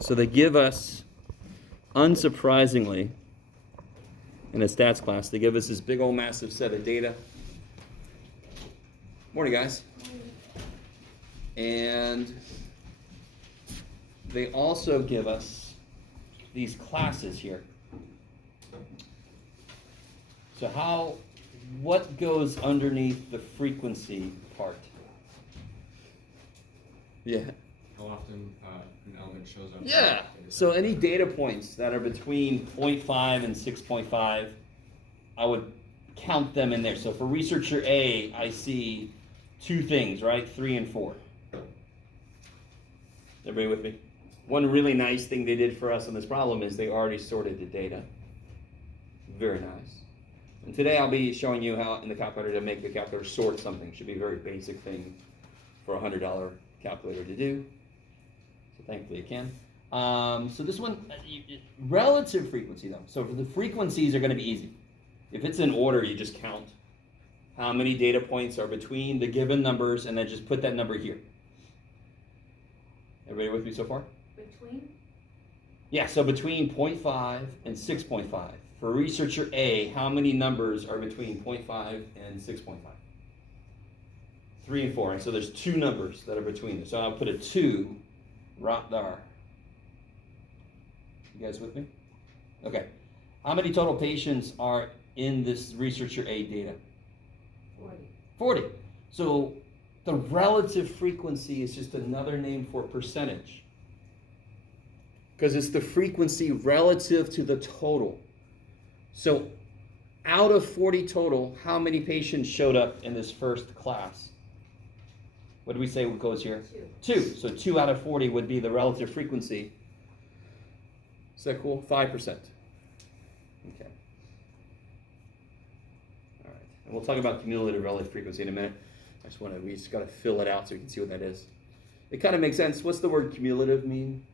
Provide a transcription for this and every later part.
So they give us, unsurprisingly, in a stats class, they give us this big old massive set of data. Morning, guys. And they also give us these classes here. So what goes underneath the frequency part? Yeah. How often an element shows up? Yeah. So any data points that are between 0.5 and 6.5, I would count them in there. So for researcher A, I see two things, right? 3 and 4. Everybody with me? One really nice thing they did for us on this problem is they already sorted the data. Very nice. And today I'll be showing you how in the calculator to make the calculator sort something. Should be a very basic thing for a $100 calculator to do. So thankfully it can. So this one, relative frequency though. So for the frequencies are going to be easy. If it's in order, you just count how many data points are between the given numbers and then just put that number here. Everybody with me so far? Between? Yeah, so between 0.5 and 6.5. For researcher A, how many numbers are between 0.5 and 6.5? 3 and 4. And so there's two numbers that are between them. So I'll put a 2 right there. You guys with me? Okay. How many total patients are in this researcher A data? 40. So the relative frequency is just another name for percentage. Because it's the frequency relative to the total. So out of 40 total, how many patients showed up in this first class? What do we say goes here? 2. So 2 out of 40 would be the relative frequency. Is that cool? 5%. Okay. All right. And we'll talk about cumulative relative frequency in a minute. We just got to fill it out so we can see what that is. It kind of makes sense. What's the word cumulative mean?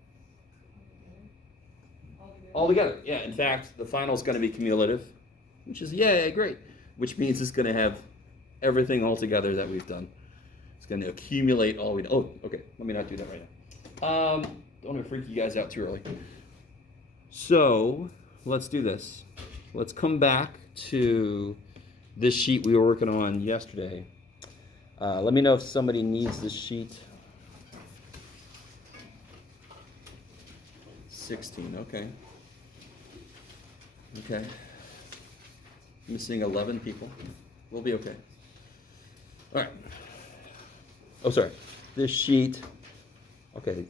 Altogether. Yeah, in fact, the final is going to be cumulative, which is, yeah, great. Which means it's going to have everything all together that we've done. It's going to accumulate all we know. Oh, okay. Let me not do that right now. Don't want to freak you guys out too early. So, let's do this. Let's come back to this sheet we were working on yesterday. Let me know if somebody needs this sheet. 16, okay. Okay. Missing 11 people. We'll be okay. All right. Oh, sorry. This sheet. Okay,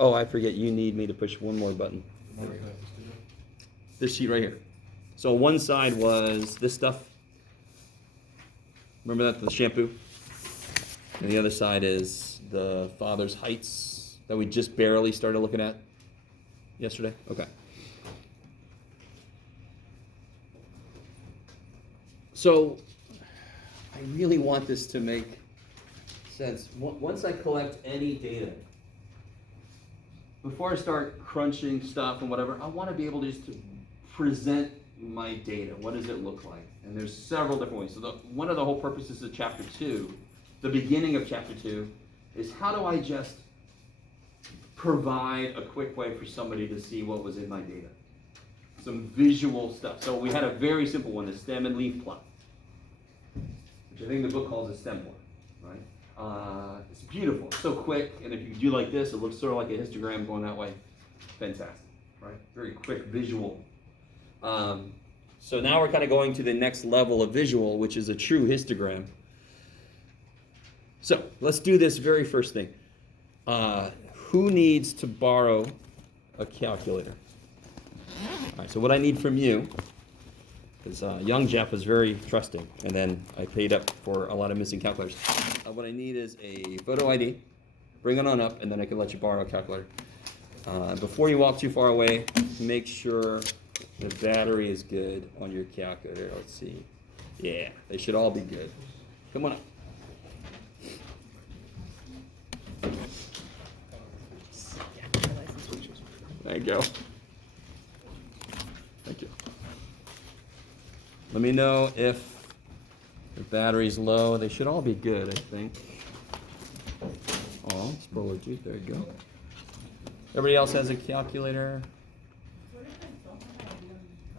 I forget you need me to push one more button. This sheet right here. So one side was this stuff. Remember that, the shampoo? And the other side is the father's heights that we just barely started looking at yesterday. Okay. So I really want this to make sense. Once I collect any data, before I start crunching stuff and whatever, I want to be able to just present my data. What does it look like? And there's several different ways. So one of the whole purposes of chapter 2, the beginning of chapter 2, is how do I just provide a quick way for somebody to see what was in my data? Some visual stuff. So we had a very simple one, the stem and leaf plot, which I think the book calls a stem plot, right? It's beautiful, it's so quick, and if you do like this, it looks sort of like a histogram going that way. Fantastic, right? Very quick visual. So now we're kind of going to the next level of visual, which is a true histogram. So let's do this very first thing. Who needs to borrow a calculator? All right, so what I need from you, because young Jeff was very trusting, and then I paid up for a lot of missing calculators. What I need is a photo ID. Bring it on up, and then I can let you borrow a calculator. Before you walk too far away, make sure the battery is good on your calculator. Let's see. Yeah, they should all be good. Come on up. There you go. Thank you. Let me know if the battery's low. They should all be good, I think. Oh, spoiler Jeep. There you go. Everybody else has a calculator?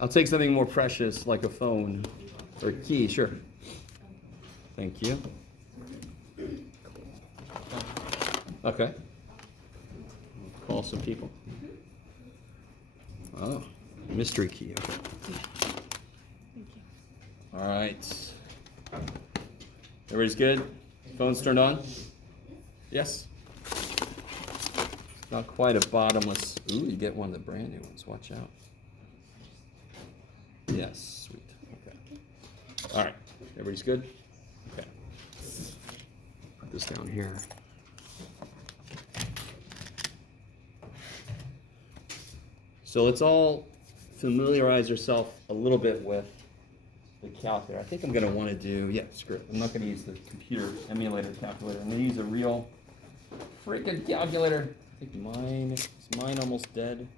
I'll take something more precious like a phone or a key, sure. Thank you. Okay. Call some people. Oh, mystery key. Okay. All right. Everybody's good? Phone's turned on? Yes? Not quite a bottomless. Ooh, you get one of the brand new ones. Watch out. Yes, sweet. Okay. All right. Everybody's good? Okay. Put this down here. So let's all familiarize ourselves a little bit with the calculator. I think I'm going to want to do, yeah, screw it. I'm not going to use the computer emulator calculator. I'm going to use a real freaking calculator. I think mine almost dead?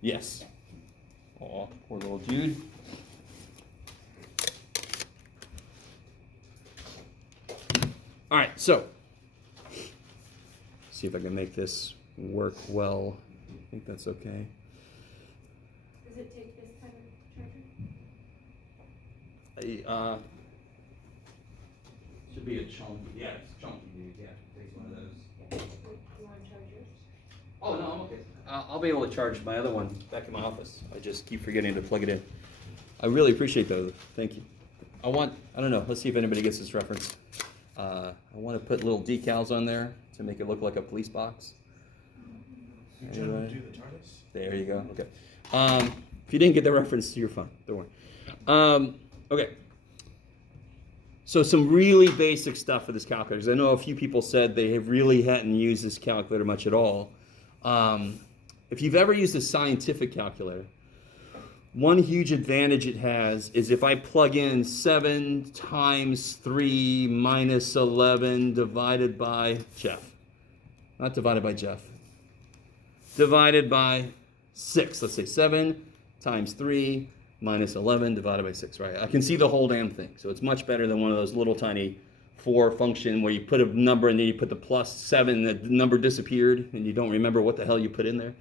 Yes. Oh, poor little dude. All right, so see if I can make this work well. I think that's okay. Does it take this type of charger? Should be a chunky. Yeah, it's chunky, dude. Yeah, it takes one of those. You want to charge yours? Oh no, I'm okay. I'll be able to charge my other one back in my office. I just keep forgetting to plug it in. I really appreciate those. Thank you. I don't know. Let's see if anybody gets this reference. I want to put little decals on there to make it look like a police box. You trying to do the TARDIS? There you go. Okay. If you didn't get the reference, you're fine. Don't worry. Okay. So some really basic stuff for this calculator. 'Cause I know a few people said they really hadn't used this calculator much at all. If you've ever used a scientific calculator, one huge advantage it has is if I plug in 7 times 3 minus 11 divided by Jeff. Not divided by Jeff. Divided by 6. Let's say 7 times 3 minus 11 divided by 6, right? I can see the whole damn thing. So it's much better than one of those little tiny 4 function where you put a number and then you put the plus 7 and the number disappeared and you don't remember what the hell you put in there.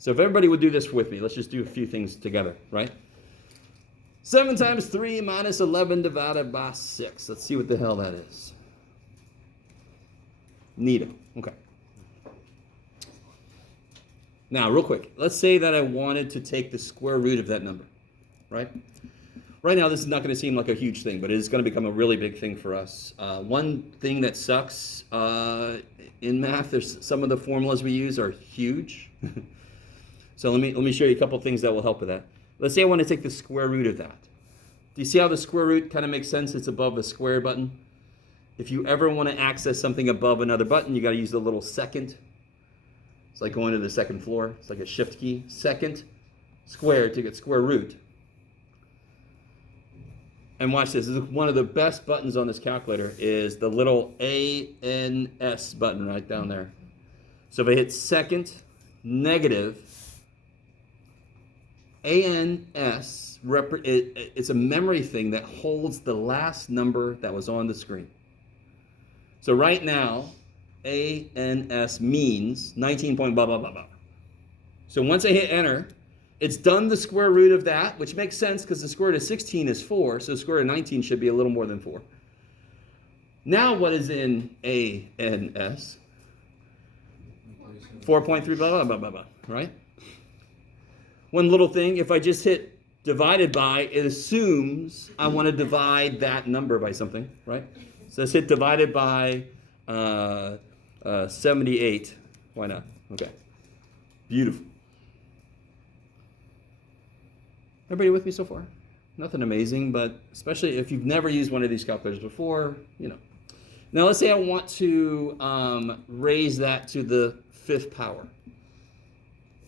So if everybody would do this with me, let's just do a few things together, right? 7 times 3 minus 11 divided by 6. Let's see what the hell that is. Neato. Okay. Now, real quick, let's say that I wanted to take the square root of that number, right? Right now, this is not going to seem like a huge thing, but it is going to become a really big thing for us. One thing that sucks in math, there's some of the formulas we use are huge. So let me show you a couple things that will help with that. Let's say I want to take the square root of that. Do you see how the square root kind of makes sense? It's above the square button. If you ever want to access something above another button, you got to use the little second. It's like going to the second floor. It's like a shift key. Second, square to get square root. And watch this. This is one of the best buttons on this calculator is the little ANS button right down there. So if I hit second, negative, ANS, it's a memory thing that holds the last number that was on the screen. So right now, ANS means 19 point blah, blah, blah, blah. So once I hit enter, it's done the square root of that, which makes sense because the square root of 16 is 4, so the square root of 19 should be a little more than 4. Now what is in ANS? 4.3 blah, blah, blah, blah, blah, right? One little thing, if I just hit divided by, it assumes I want to divide that number by something, right? So let's hit divided by 78. Why not? Okay. Beautiful. Everybody with me so far? Nothing amazing, but especially if you've never used one of these calculators before, you know. Now let's say I want to raise that to the 5th power.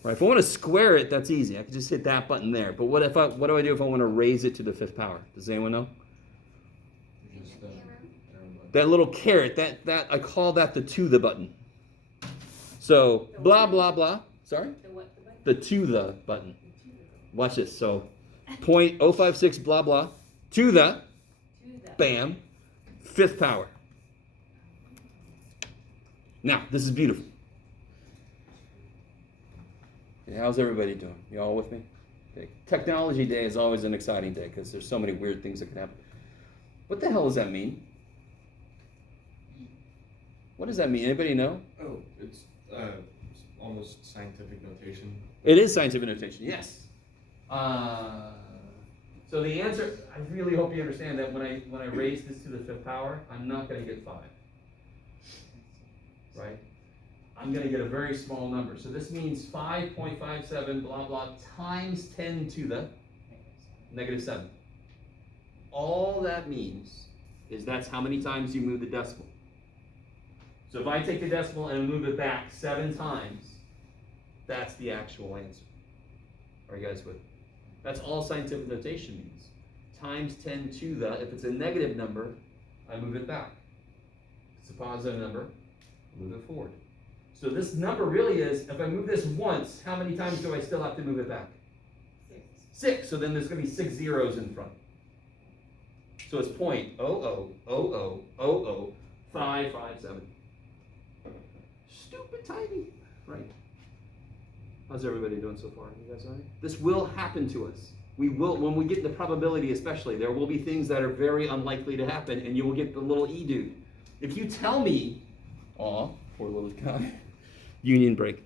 Right, if I want to square it, that's easy. I can just hit that button there. But what do I do if I want to raise it to the 5th power? Does anyone know? That little caret, that I call that the to the button. So blah blah blah. Sorry? The to the button. Watch this. So 0.056 blah blah to the bam 5th power. Now, this is beautiful. Okay, how's everybody doing? You all with me? Okay. Technology Day is always an exciting day because there's so many weird things that can happen. What the hell does that mean? What does that mean? Anybody know? Oh, it's almost scientific notation. It is scientific notation, yes. So the answer, I really hope you understand that when I raise this to the fifth power, I'm not going to get 5. Right? I'm going to get a very small number. So this means 5.57 blah blah times 10 to the negative 7. All that means is that's how many times you move the decimal. So if I take the decimal and move it back 7 times, that's the actual answer. Are you guys with me? That's all scientific notation means. Times 10 to the, if it's a negative number, I move it back. If it's a positive number, I move it forward. So this number really is, if I move this once, how many times do I still have to move it back? 6. So then there's going to be 6 zeros in front. So it's 0.000000557. Stupid tiny, right? How's everybody doing so far? You guys all right? This will happen to us. We will, when we get the probability especially, there will be things that are very unlikely to happen, and you will get the little E dude. If you tell me, aw, poor little guy, union break.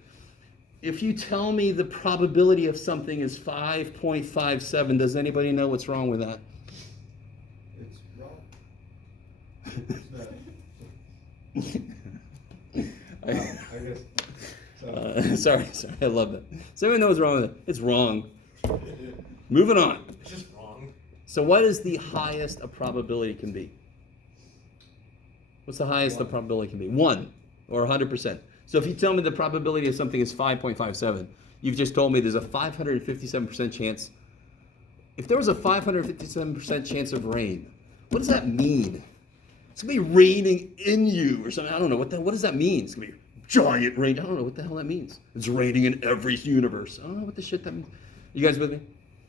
If you tell me the probability of something is 5.57, does anybody know what's wrong with that? It's wrong. I guess. sorry, I love that. So everyone knows what's wrong with it. It's wrong. Moving on. It's just wrong. So what is the highest a probability can be? What's the highest the probability can be? 1 or 100%. So if you tell me the probability of something is 5.57, you've just told me there's a 557% chance. If there was a 557% chance of rain, what does that mean? It's going to be raining in you or something. I don't know. What does that mean? It's going to be giant rain. I don't know what the hell that means. It's raining in every universe. I don't know what the shit that means. You guys with me?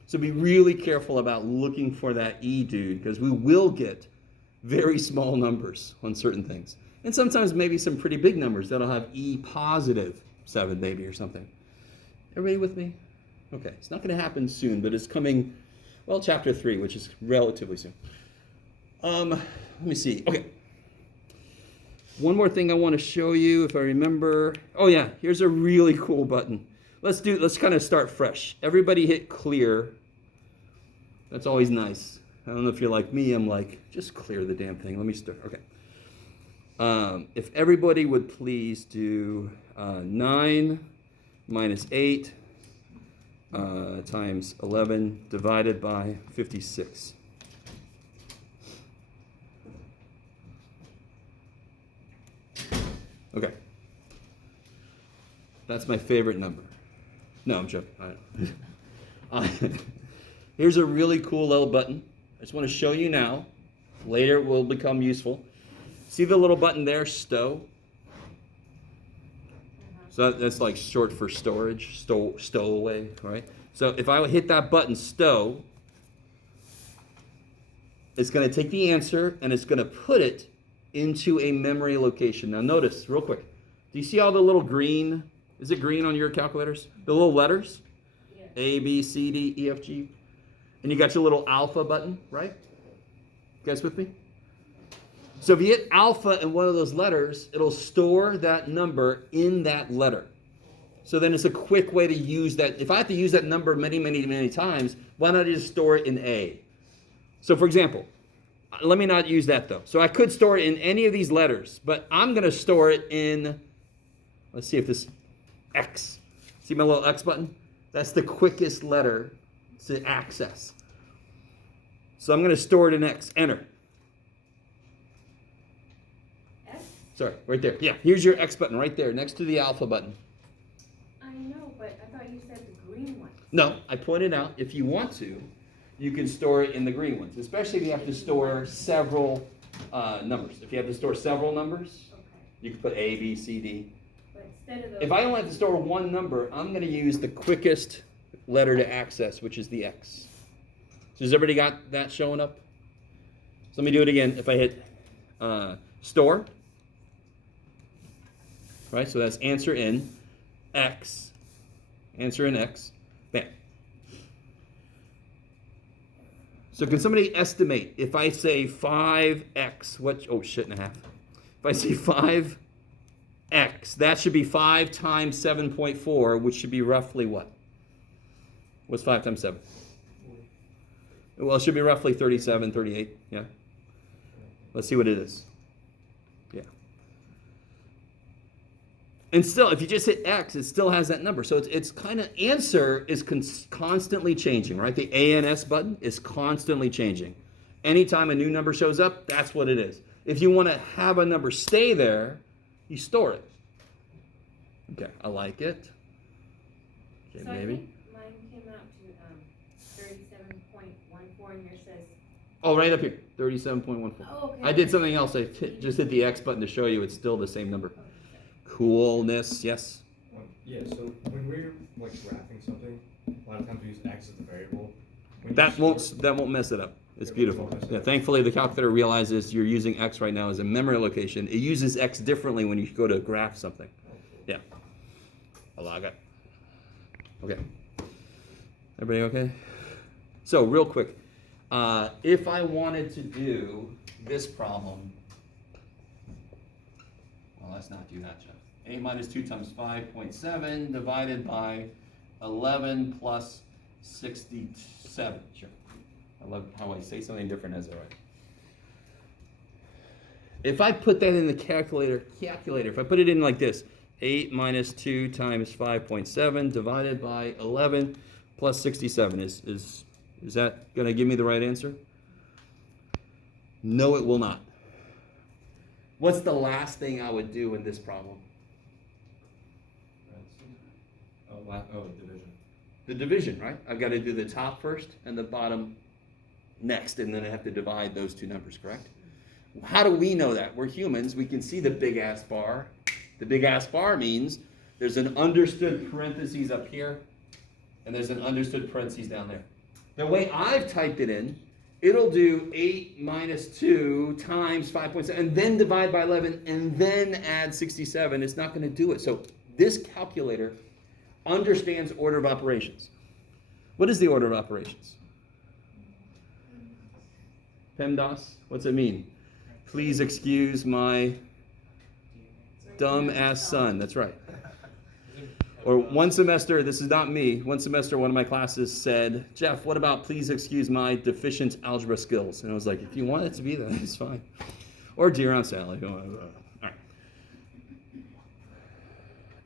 So be really careful about looking for that E dude, because we will get very small numbers on certain things. And sometimes maybe some pretty big numbers that'll have E positive 7 maybe or something. Everybody with me? Okay, it's not going to happen soon, but it's coming, well, chapter 3, which is relatively soon. Let me see. Okay. One more thing I want to show you, if I remember. Oh yeah, here's a really cool button. Let's kind of start fresh. Everybody hit clear. That's always nice. I don't know if you're like me, I'm like, just clear the damn thing. Let me start. Okay. If everybody would please do 9 minus 8 times 11 divided by 56. Okay. That's my favorite number. No, I'm joking. Here's a really cool little button. I just want to show you now. Later it will become useful. See the little button there, stow? So that's like short for storage, stowaway, right? So if I hit that button, stow, it's going to take the answer and it's going to put it into a memory location. Now notice, real quick, do you see all the little green, is it green on your calculators? The little letters? Yeah. A, B, C, D, E, F, G. And you got your little alpha button, right? You guys with me? So if you hit alpha in one of those letters, it'll store that number in that letter. So then it's a quick way to use that. If I have to use that number many, many, many times, why not just store it in A? So for example, let me not use that though. So I could store it in any of these letters, but I'm going to store it in, let's see if this X. See my little X button? That's the quickest letter to access. So I'm going to store it in X. Enter. S? Sorry, right there. Yeah, here's your X button right there, next to the alpha button. I know, but I thought you said the green one. No, I pointed out if you want to, you can store it in the green ones, especially if you have to store several numbers. If you have to store several numbers, Okay. you can put A, B, C, D. But instead of those. If I only have to store one number, I'm going to use the quickest letter to access, which is the X. So has everybody got that showing up? So let me do it again. If I hit store, right? So that's answer in X. Answer in X. Bam. So can somebody estimate if I say 5X, what, oh shit and a half. If I say 5X, that should be 5 times 7.4, which should be roughly what? What's 5 times 7? Well, it should be roughly 37, 38, yeah? Let's see what it is. Yeah. And still, if you just hit X, it still has that number. So it's kind of, answer is constantly changing, right? The ANS button is constantly changing. Anytime a new number shows up, that's what it is. If you want to have a number stay there, you store it. Okay, I like it. Okay, So I maybe. think mine came out to 37.14 and yours says. Oh, right up here, 37.14. Oh, okay. I did something else. I just hit the X button to show you it's still the same number. Coolness, yes? Yeah, so when we're like graphing something, a lot of times we use X as the variable. When you That store- won't mess it up. It's Yeah, it beautiful. won't mess it Yeah, up. thankfully the calculator realizes you're using X right now as a memory location. It uses X differently when you go to graph something. Yeah. I like it. Okay. Everybody okay? So real quick, if I wanted to do this problem, well, let's not do that, Jeff. A minus 2 times 5.7 divided by 11 plus 67. Sure. I love how I say something different as I write. If I put that in the calculator, if I put it in like this, 8 minus 2 times 5.7 divided by 11 plus 67, is that going to give me the right answer? No, it will not. What's the last thing I would do in this problem? Division. The division, right? I've got to do the top first and the bottom next, and then I have to divide those two numbers, correct? How do we know that? We're humans. We can see the big ass bar. The big ass bar means there's an understood parentheses up here, and there's an understood parentheses down there. The way I've typed it in, it'll do 8 minus 2 times 5.7, and then divide by 11, and then add 67. It's not going to do it. So this calculator understands order of operations. What is the order of operations? PEMDAS? What's it mean? Please excuse my dumb ass son. That's right. Or one semester, this is not me, one semester one of my classes said, Jeff, what about please excuse my deficient algebra skills? And I was like, if you want it to be that, it's fine. Or dear Aunt Sally. All right.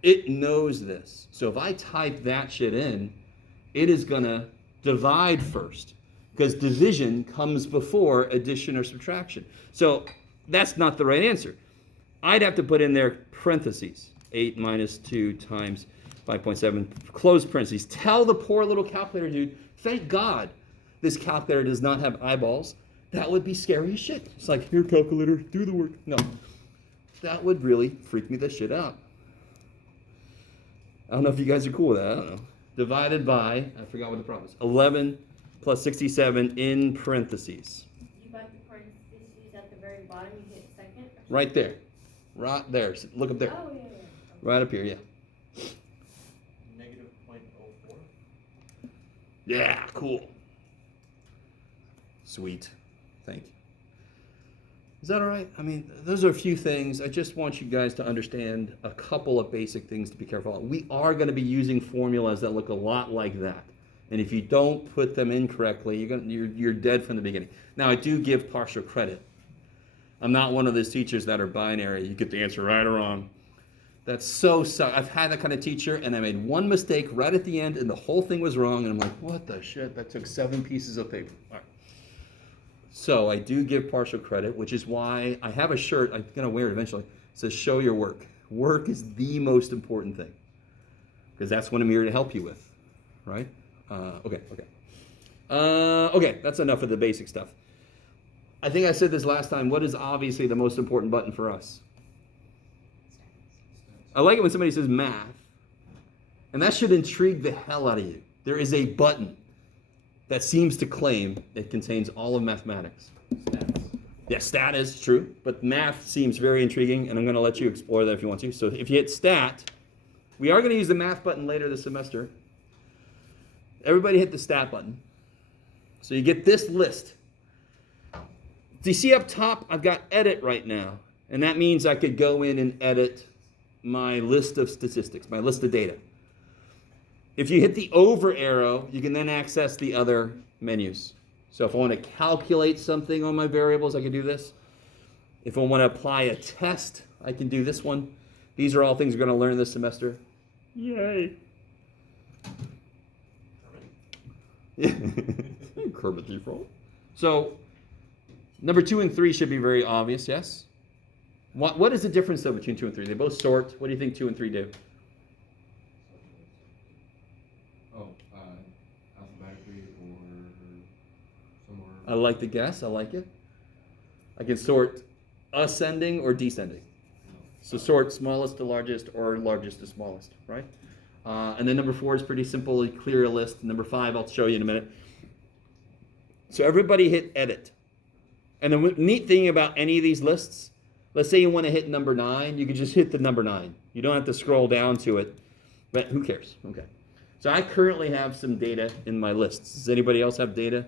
It knows this. So if I type that shit in, it is going to divide first. Because division comes before addition or subtraction. So that's not the right answer. I'd have to put in there parentheses. 8 minus 2 times 5.7, close parentheses. Tell the poor little calculator dude, thank God this calculator does not have eyeballs. That would be scary as shit. It's like, here calculator, do the work. No, that would really freak me the shit out. I don't know if you guys are cool with that, I don't know. Divided by, I forgot what the problem is, 11 plus 67 in parentheses. You got the parentheses at the very bottom, you hit second? Right there. Right there. Look up there. Oh, yeah. Right up here, yeah. Negative 0.04. Yeah, cool. Sweet. Thank you. Is that all right? I mean, those are a few things. I just want you guys to understand a couple of basic things to be careful of. We are going to be using formulas that look a lot like that. And if you don't put them in correctly, you're dead from the beginning. Now, I do give partial credit. I'm not one of those teachers that are binary. You get the answer right or wrong. That's so suck. I've had that kind of teacher, and I made one mistake right at the end, and the whole thing was wrong. And I'm like, what the shit? That took 7 pieces of paper. All right. So I do give partial credit, which is why I have a shirt. I'm going to wear it eventually. It says, show your work. Work is the most important thing. Because that's what I'm here to help you with. Right? Okay. Okay, that's enough of the basic stuff. I think I said this last time. What is obviously the most important button for us? I like it when somebody says math. And that should intrigue the hell out of you. There is a button that seems to claim it contains all of mathematics. Stats. Yeah, stat is true, but math seems very intriguing, and I'm going to let you explore that if you want to. So if you hit stat, we are going to use the math button later this semester. Everybody hit the stat button. So you get this list. Do you see up top, I've got edit right now, and that means I could go in and edit my list of statistics, my list of data. If you hit the over arrow, you can then access the other menus. So if I want to calculate something on my variables, I can do this. If I want to apply a test, I can do this one. These are all things we're going to learn this semester. Yay. Kermit the Frog. So number 2 and 3 should be very obvious, yes? What is the difference, though, between 2 and 3? They both sort. What do you think 2 and 3 do? Alphabetically or somewhere. I like the guess. I like it. I can sort ascending or descending. So sort smallest to largest or largest to smallest, right? And then number 4 is pretty simple. You clear a list. Number 5, I'll show you in a minute. So everybody hit edit. And the neat thing about any of these lists, let's say you want to hit number 9, you can just hit the number 9. You don't have to scroll down to it, but who cares? Okay. So I currently have some data in my lists. Does anybody else have data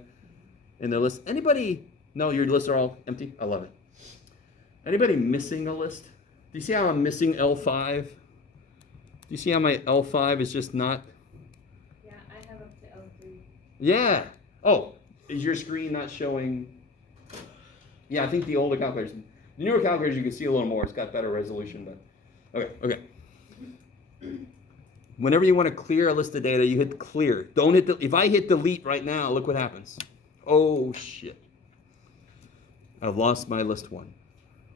in their list? Anybody? No, your lists are all empty? I love it. Anybody missing a list? Do you see how I'm missing L5? Do you see how my L5 is just not? Yeah, I have up to L3. Yeah. Oh, is your screen not showing? Yeah, I think the older calculators. The newer calculators you can see a little more. It's got better resolution, but okay. Whenever you want to clear a list of data, you hit clear. Don't hit if I hit delete right now, look what happens. Oh shit. I've lost my list 1.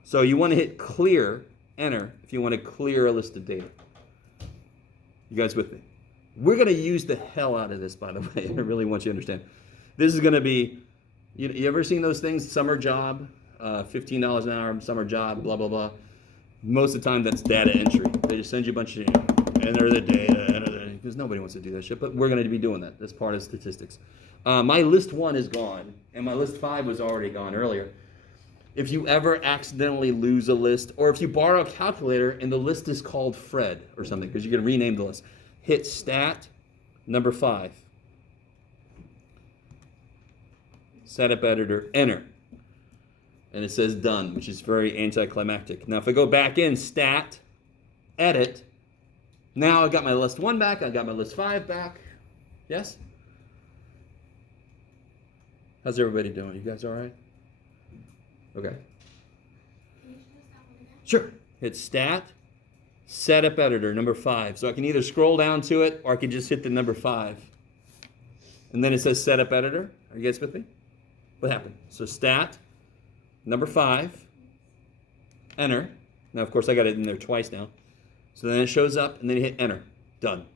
So you want to hit clear, enter, if you want to clear a list of data. You guys with me? We're going to use the hell out of this, by the way. I really want you to understand. This is going to be, you ever seen those things? Summer job, $15 an hour, summer job, blah, blah, blah. Most of the time, that's data entry. They just send you a bunch of, enter the data, because nobody wants to do that shit, but we're going to be doing that. That's part of statistics. My list 1 is gone, and my list 5 was already gone earlier. If you ever accidentally lose a list, or if you borrow a calculator and the list is called Fred or something, because you can rename the list, hit stat, number 5. Setup editor, enter. And it says done, which is very anticlimactic. Now if I go back in, stat, edit, now I got my list 1 back, I got my list 5 back. Yes? How's everybody doing? You guys all right? Okay. Can you show us that one again? Sure. Hit stat, setup editor, number 5. So I can either scroll down to it or I can just hit the number 5. And then it says setup editor. Are you guys with me? What happened? So stat, number 5, enter. Now, of course, I got it in there twice now. So then it shows up and then you hit enter. Done.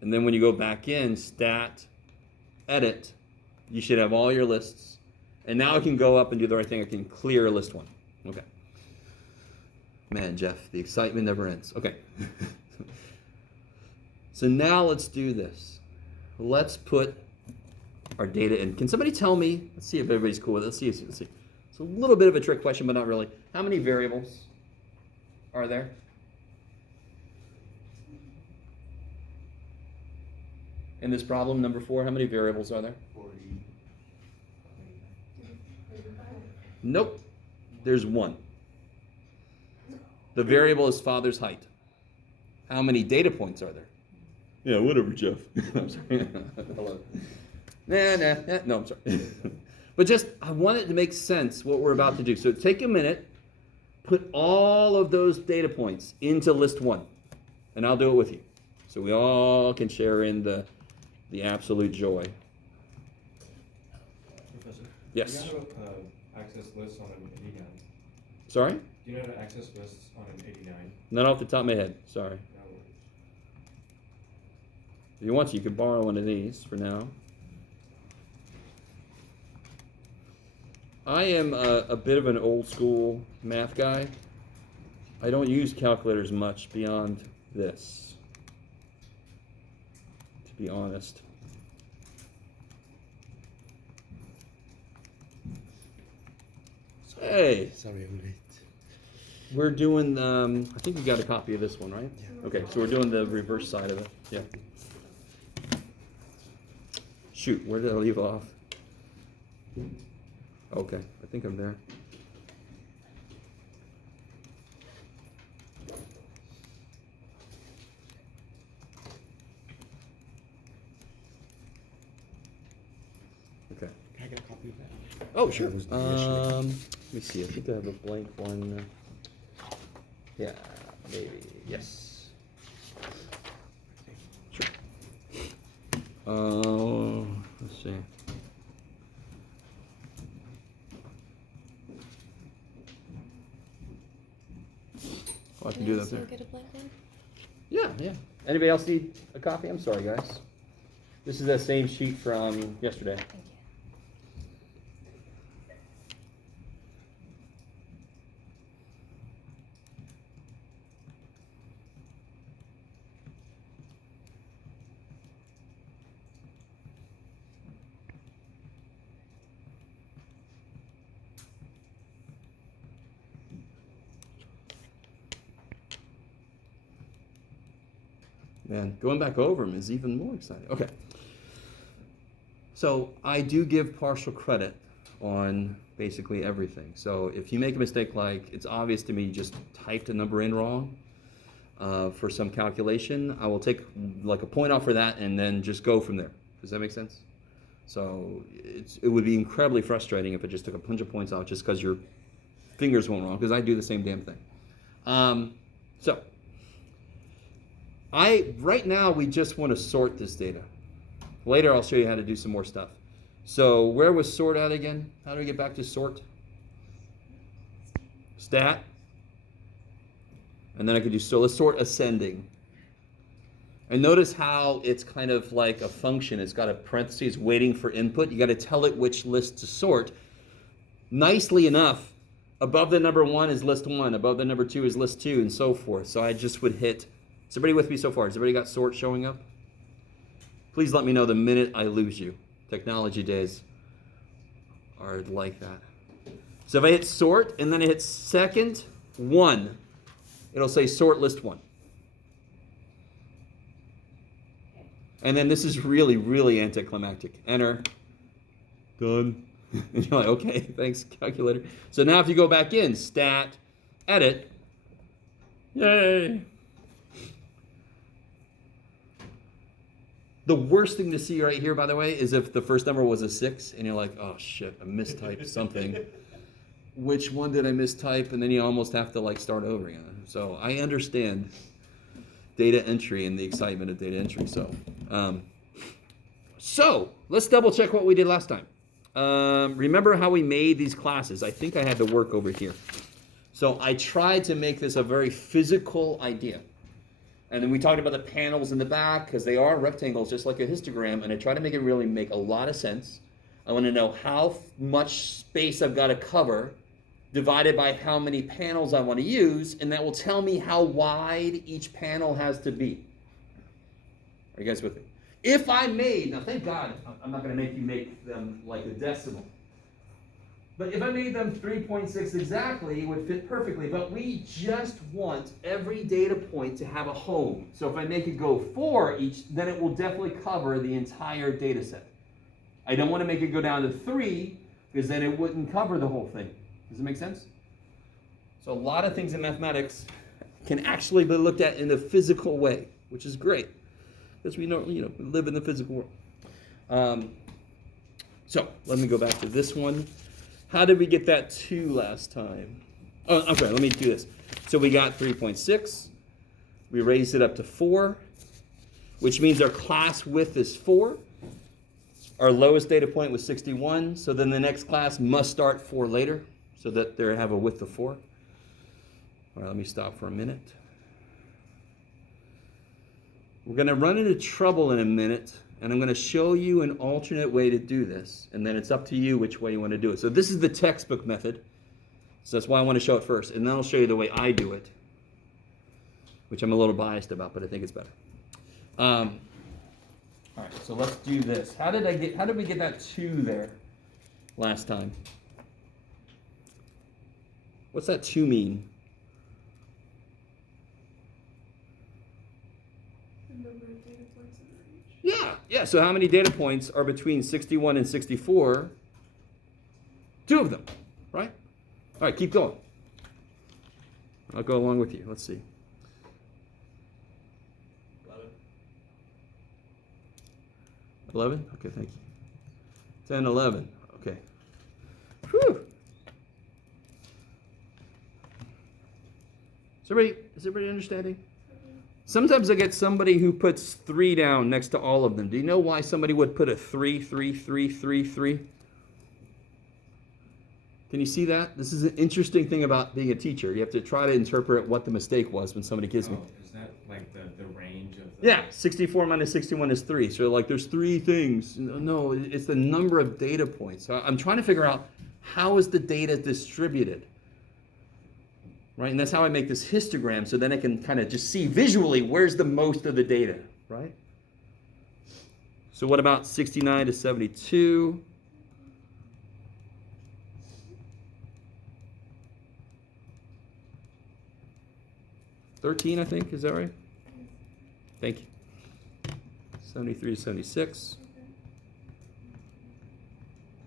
And then when you go back in, stat, edit, you should have all your lists. And now I can go up and do the right thing. I can clear list 1. Okay. Man, Jeff, the excitement never ends. Okay. So now let's do this. Let's put our data in. Can somebody tell me, let's see if everybody's cool with it. Let's see. It's a little bit of a trick question, but not really. How many variables are there? In this problem, number 4, how many variables are there? 40. Nope. There's 1. The variable is father's height. How many data points are there? Yeah, whatever, Jeff. I'm sorry. Hello. Nah. No, I'm sorry. But just, I want it to make sense what we're about to do. So take a minute, put all of those data points into list 1, and I'll do it with you. So we all can share in the absolute joy. Professor? Yes. Do you know how to access lists on an 89? Sorry? Do you know how to access lists on an 89? Not off the top of my head. Sorry. No worries. If you want to, you could borrow one of these for now. I am a bit of an old school math guy. I don't use calculators much beyond this, to be honest. Hey, Sorry, I'm late. we're doing, I think you got a copy of this one, right? Yeah. Okay, so we're doing the reverse side of it, yeah. Shoot, where did I leave off? Okay, I think I'm there. Okay. Can I get a copy of that? Oh, sure. That was the initial. Let me see. I think I have a blank one. Yeah, maybe. Yes. Sure. Let's see. Oh, I can do that also there. get a blank one? Yeah, yeah. Anybody else need a copy? I'm sorry, guys. This is that same sheet from yesterday. Thank you. Man, going back over them is even more exciting. Okay. So I do give partial credit on basically everything. So if you make a mistake, like it's obvious to me you just typed a number in wrong for some calculation, I will take like a point off for that and then just go from there. Does that make sense? So it would be incredibly frustrating if it just took a bunch of points off just because your fingers went wrong, because I do the same damn thing. Right now we just want to sort this data. Later I'll show you how to do some more stuff. So where was sort at again? How do we get back to sort? Stat. And then I could do, so let's sort ascending. And notice how it's kind of like a function. It's got a parentheses waiting for input. You got to tell it which list to sort. Nicely enough, above the number 1 is list 1, above the number 2 is list 2, and so forth. So I just would hit. Is everybody with me so far? Has everybody got sort showing up? Please let me know the minute I lose you. Technology days are like that. So if I hit sort and then I hit second 1, it'll say sort list 1. And then this is really, really anticlimactic. Enter. Done. And you're like, okay, thanks, calculator. So now if you go back in, stat, edit, yay. The worst thing to see right here, by the way, is if the first number was a 6 and you're like, oh shit, I mistyped something. Which one did I mistype? And then you almost have to like start over again. So I understand data entry and the excitement of data entry. So let's double check what we did last time. Remember how we made these classes? I think I had the work over here. So I tried to make this a very physical idea. And then we talked about the panels in the back because they are rectangles just like a histogram, and I try to make it really make a lot of sense. I want to know how much space I've got to cover divided by how many panels I want to use, and that will tell me how wide each panel has to be. Are you guys with me? If I made, now thank God I'm not going to make you make them like a decimal. But if I made them 3.6 exactly, it would fit perfectly. But we just want every data point to have a home. So if I make it go 4 each, then it will definitely cover the entire data set. I don't want to make it go down to 3, because then it wouldn't cover the whole thing. Does it make sense? So a lot of things in mathematics can actually be looked at in a physical way, which is great, because we know, live in the physical world. So let me go back to this one. How did we get that 2 last time? Oh, okay, let me do this. So we got 3.6. We raised it up to 4, which means our class width is 4. Our lowest data point was 61, so then the next class must start 4 later, so that they have a width of 4. All right, let me stop for a minute. We're going to run into trouble in a minute, and I'm going to show you an alternate way to do this, and then it's up to you which way you want to do it. So this is the textbook method, so that's why I want to show it first, and then I'll show you the way I do it, which I'm a little biased about, but I think it's better. All right, so let's do this. How did we get that 2 there last time? What's that 2 mean? The number of data points in the range. Yeah. So how many data points are between 61 and 64? 2 of them, right? All right, keep going. I'll go along with you. Let's see. 11? Okay, thank you. 10, 11. Okay. Whew. Is everybody understanding? Sometimes I get somebody who puts 3 down next to all of them. Do you know why somebody would put a 3, 3, 3, 3, 3? Can you see that? This is an interesting thing about being a teacher. You have to try to interpret what the mistake was when somebody gives me. Is that like the range of the... Yeah, 64 minus 61 is 3. So like there's 3 things. No, it's the number of data points. So I'm trying to figure out how is the data distributed. Right? And that's how I make this histogram, so then I can kind of just see visually where's the most of the data, right? So what about 69 to 72? $13, I think, is that right? Thank you. 73 to 76.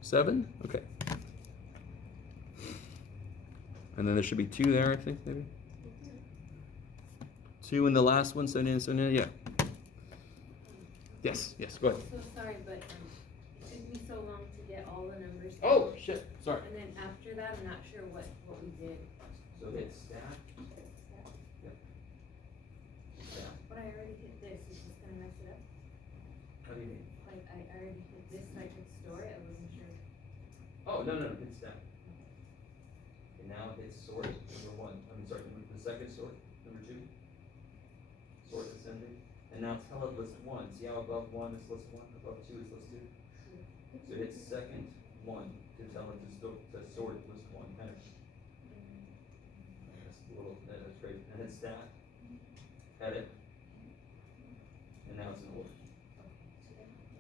7? Okay. And then there should be 2 there, I think, maybe? 2 in the last one, 79, 79, yeah. Yes, go ahead. So sorry, but it took me so long to get all the numbers. Oh, shit, sorry. And then after that, I'm not sure what we did. So hit stack. Yep. But I already hit this, is this gonna mess it up? How do you mean? Like, I already hit this, so I could store it, I wasn't sure. Oh, no, hit stack. And now hit sort, number 1. The second sort, number 2. Sort ascending. And now tell it list 1. See how above 1 is list 1, above 2 is list 2? So hit second 1 to tell it to sort list 1. Enter. That's a little, that's great. And hit stack, edit. And now it's in order.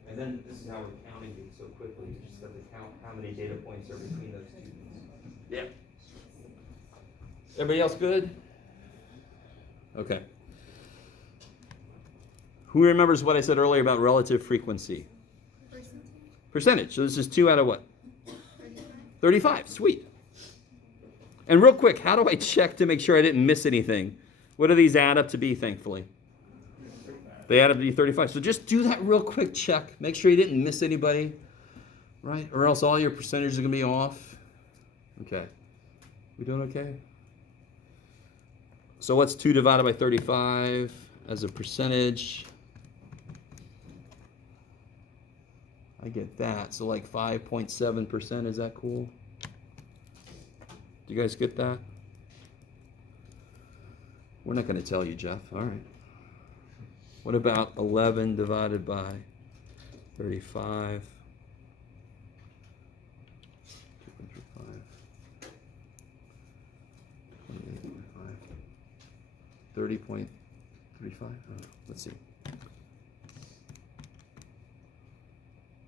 And then this is how we're counting it so quickly. You just have to count how many data points are between those 2 things. Yeah. Everybody else good? Okay. Who remembers what I said earlier about relative frequency? Percentage. So this is 2 out of what? 35. Sweet. And real quick, how do I check to make sure I didn't miss anything? What do these add up to be, thankfully? They add up to be 35. So just do that real quick check. Make sure you didn't miss anybody, right? Or else all your percentages are going to be off. Okay. We doing okay? So what's 2 divided by 35 as a percentage? I get that. So like 5.7%. Is that cool? Do you guys get that? We're not going to tell you, Jeff. All right. What about 11 divided by 35? 30.35? Let's see.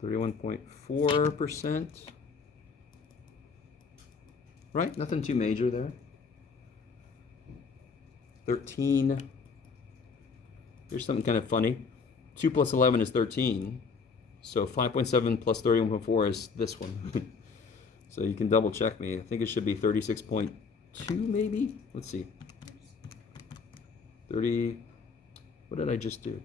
31.4%. Right? Nothing too major there. 13. Here's something kind of funny. 2 plus 11 is 13. So 5.7 plus 31.4 is this one. So you can double check me. I think it should be 36.2 maybe? Let's see. 30, what did I just do?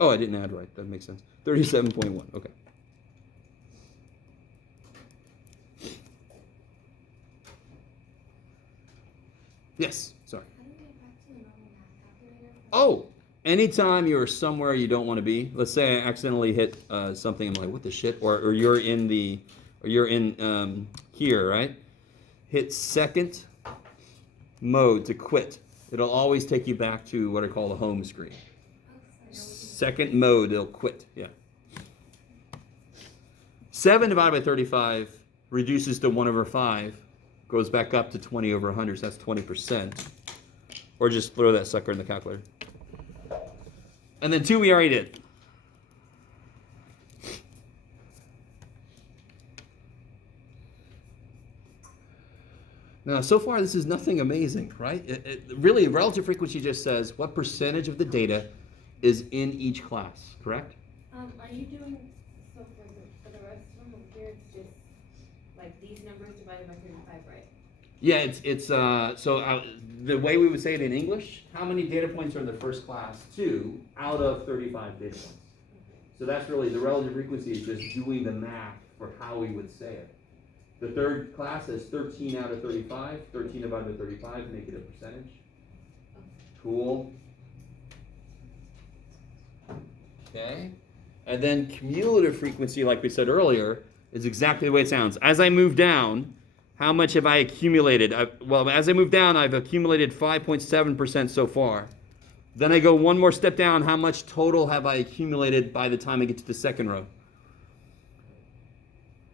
Oh, I didn't add right. That makes sense. 37.1, okay. Yes, sorry. How do we get back to the normal math calculator? Oh, anytime you're somewhere you don't want to be, let's say I accidentally hit something, I'm like, what the shit? Or you're in here, right? Hit second mode to quit. It'll always take you back to what I call the home screen. Second mode, it'll quit, yeah. 7 divided by 35 reduces to 1 over 5, goes back up to 20 over 100, so that's 20%. Or just throw that sucker in the calculator. And then 2 we already did. Now, so far, this is nothing amazing, right? Really, relative frequency just says what percentage of the data is in each class, correct? Are you doing, so for the rest of them over here, it's just like these numbers divided by 35, right? Yeah, the way we would say it in English, how many data points are in the first class? 2 out of 35 data points. So that's really, the relative frequency is just doing the math for how we would say it. The third class is 13 out of 35, 13 divided by 35, make it a percentage. Cool. Okay. And then cumulative frequency, like we said earlier, is exactly the way it sounds. As I move down, how much have I accumulated? As I move down, I've accumulated 5.7% so far. Then I go one more step down, how much total have I accumulated by the time I get to the second row?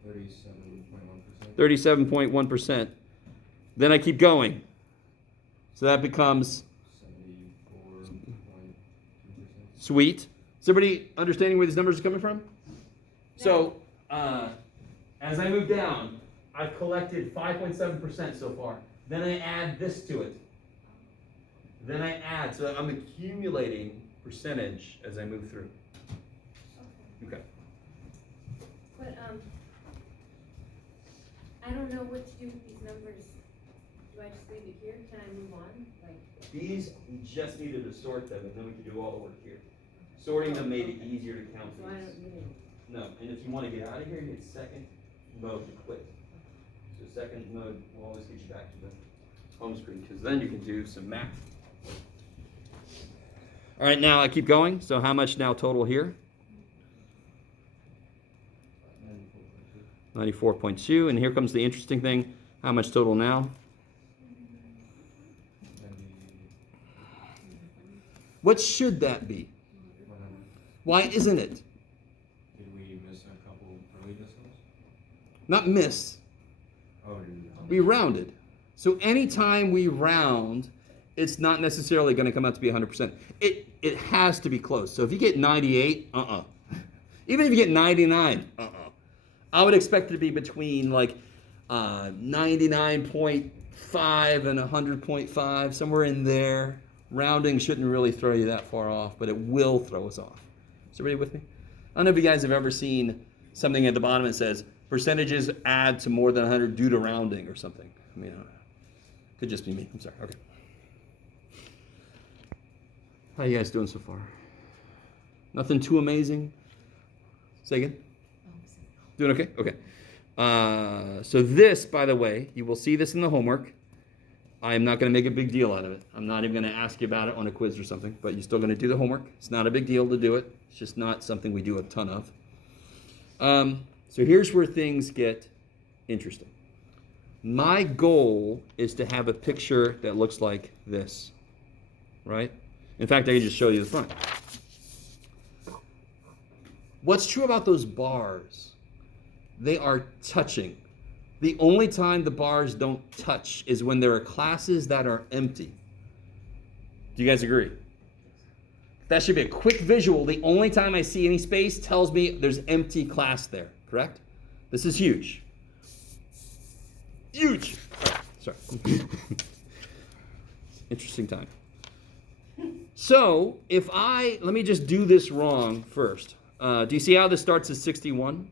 37.1%. 37.1%. Then I keep going. So that becomes 74.2%. sweet. Is everybody understanding where these numbers are coming from? So, as I move down, I've collected 5.7% so far. Then I add this to it. Then I add, so I'm accumulating percentage as I move through. Okay. But, I don't know what to do with these numbers. Do I just leave it here? Can I move on? Like, These, we just needed to sort them, and then we could do all the work here. Sorting them made it easier to count so I these. don't need it. No, and if you want to get out of here, hit second mode to quit. So second mode will always get you back to the home screen, because then you can do some math. All right, now I keep going. So how much now total here? 94.2. And here comes the interesting thing. How much total now? What should that be? 100. Why isn't it? Did we miss a couple early decimals? Not miss. Oh, We rounded. So anytime we round, it's not necessarily going to come out to be 100%. It has to be close. So if you get 98, Even if you get 99, I would expect it to be between like 99.5 and 100.5, somewhere in there. Rounding shouldn't really throw you that far off, but it will throw us off. Is everybody with me? I don't know if you guys have ever seen something at the bottom that says percentages add to more than 100 due to rounding or something. I mean, could just be me. I'm sorry. Okay. How you guys doing so far? Nothing too amazing? Say again? Doing okay? Okay. So this, by the way, you will see this in the homework. I am not going to make a big deal out of it. I'm not even going to ask you about it on a quiz or something, but you're still going to do the homework. It's not a big deal to do it. It's just not something we do a ton of. So here's where things get interesting. My goal is to have a picture that looks like this, right? In fact, I can just show you the front. What's true about those bars? They are touching. The only time the bars don't touch is when there are classes that are empty. Do you guys agree? That should be a quick visual. The only time I see any space tells me there's empty class there, correct? This is huge. Huge! Sorry. Interesting time. So, let me just do this wrong first. Do you see how this starts at 61?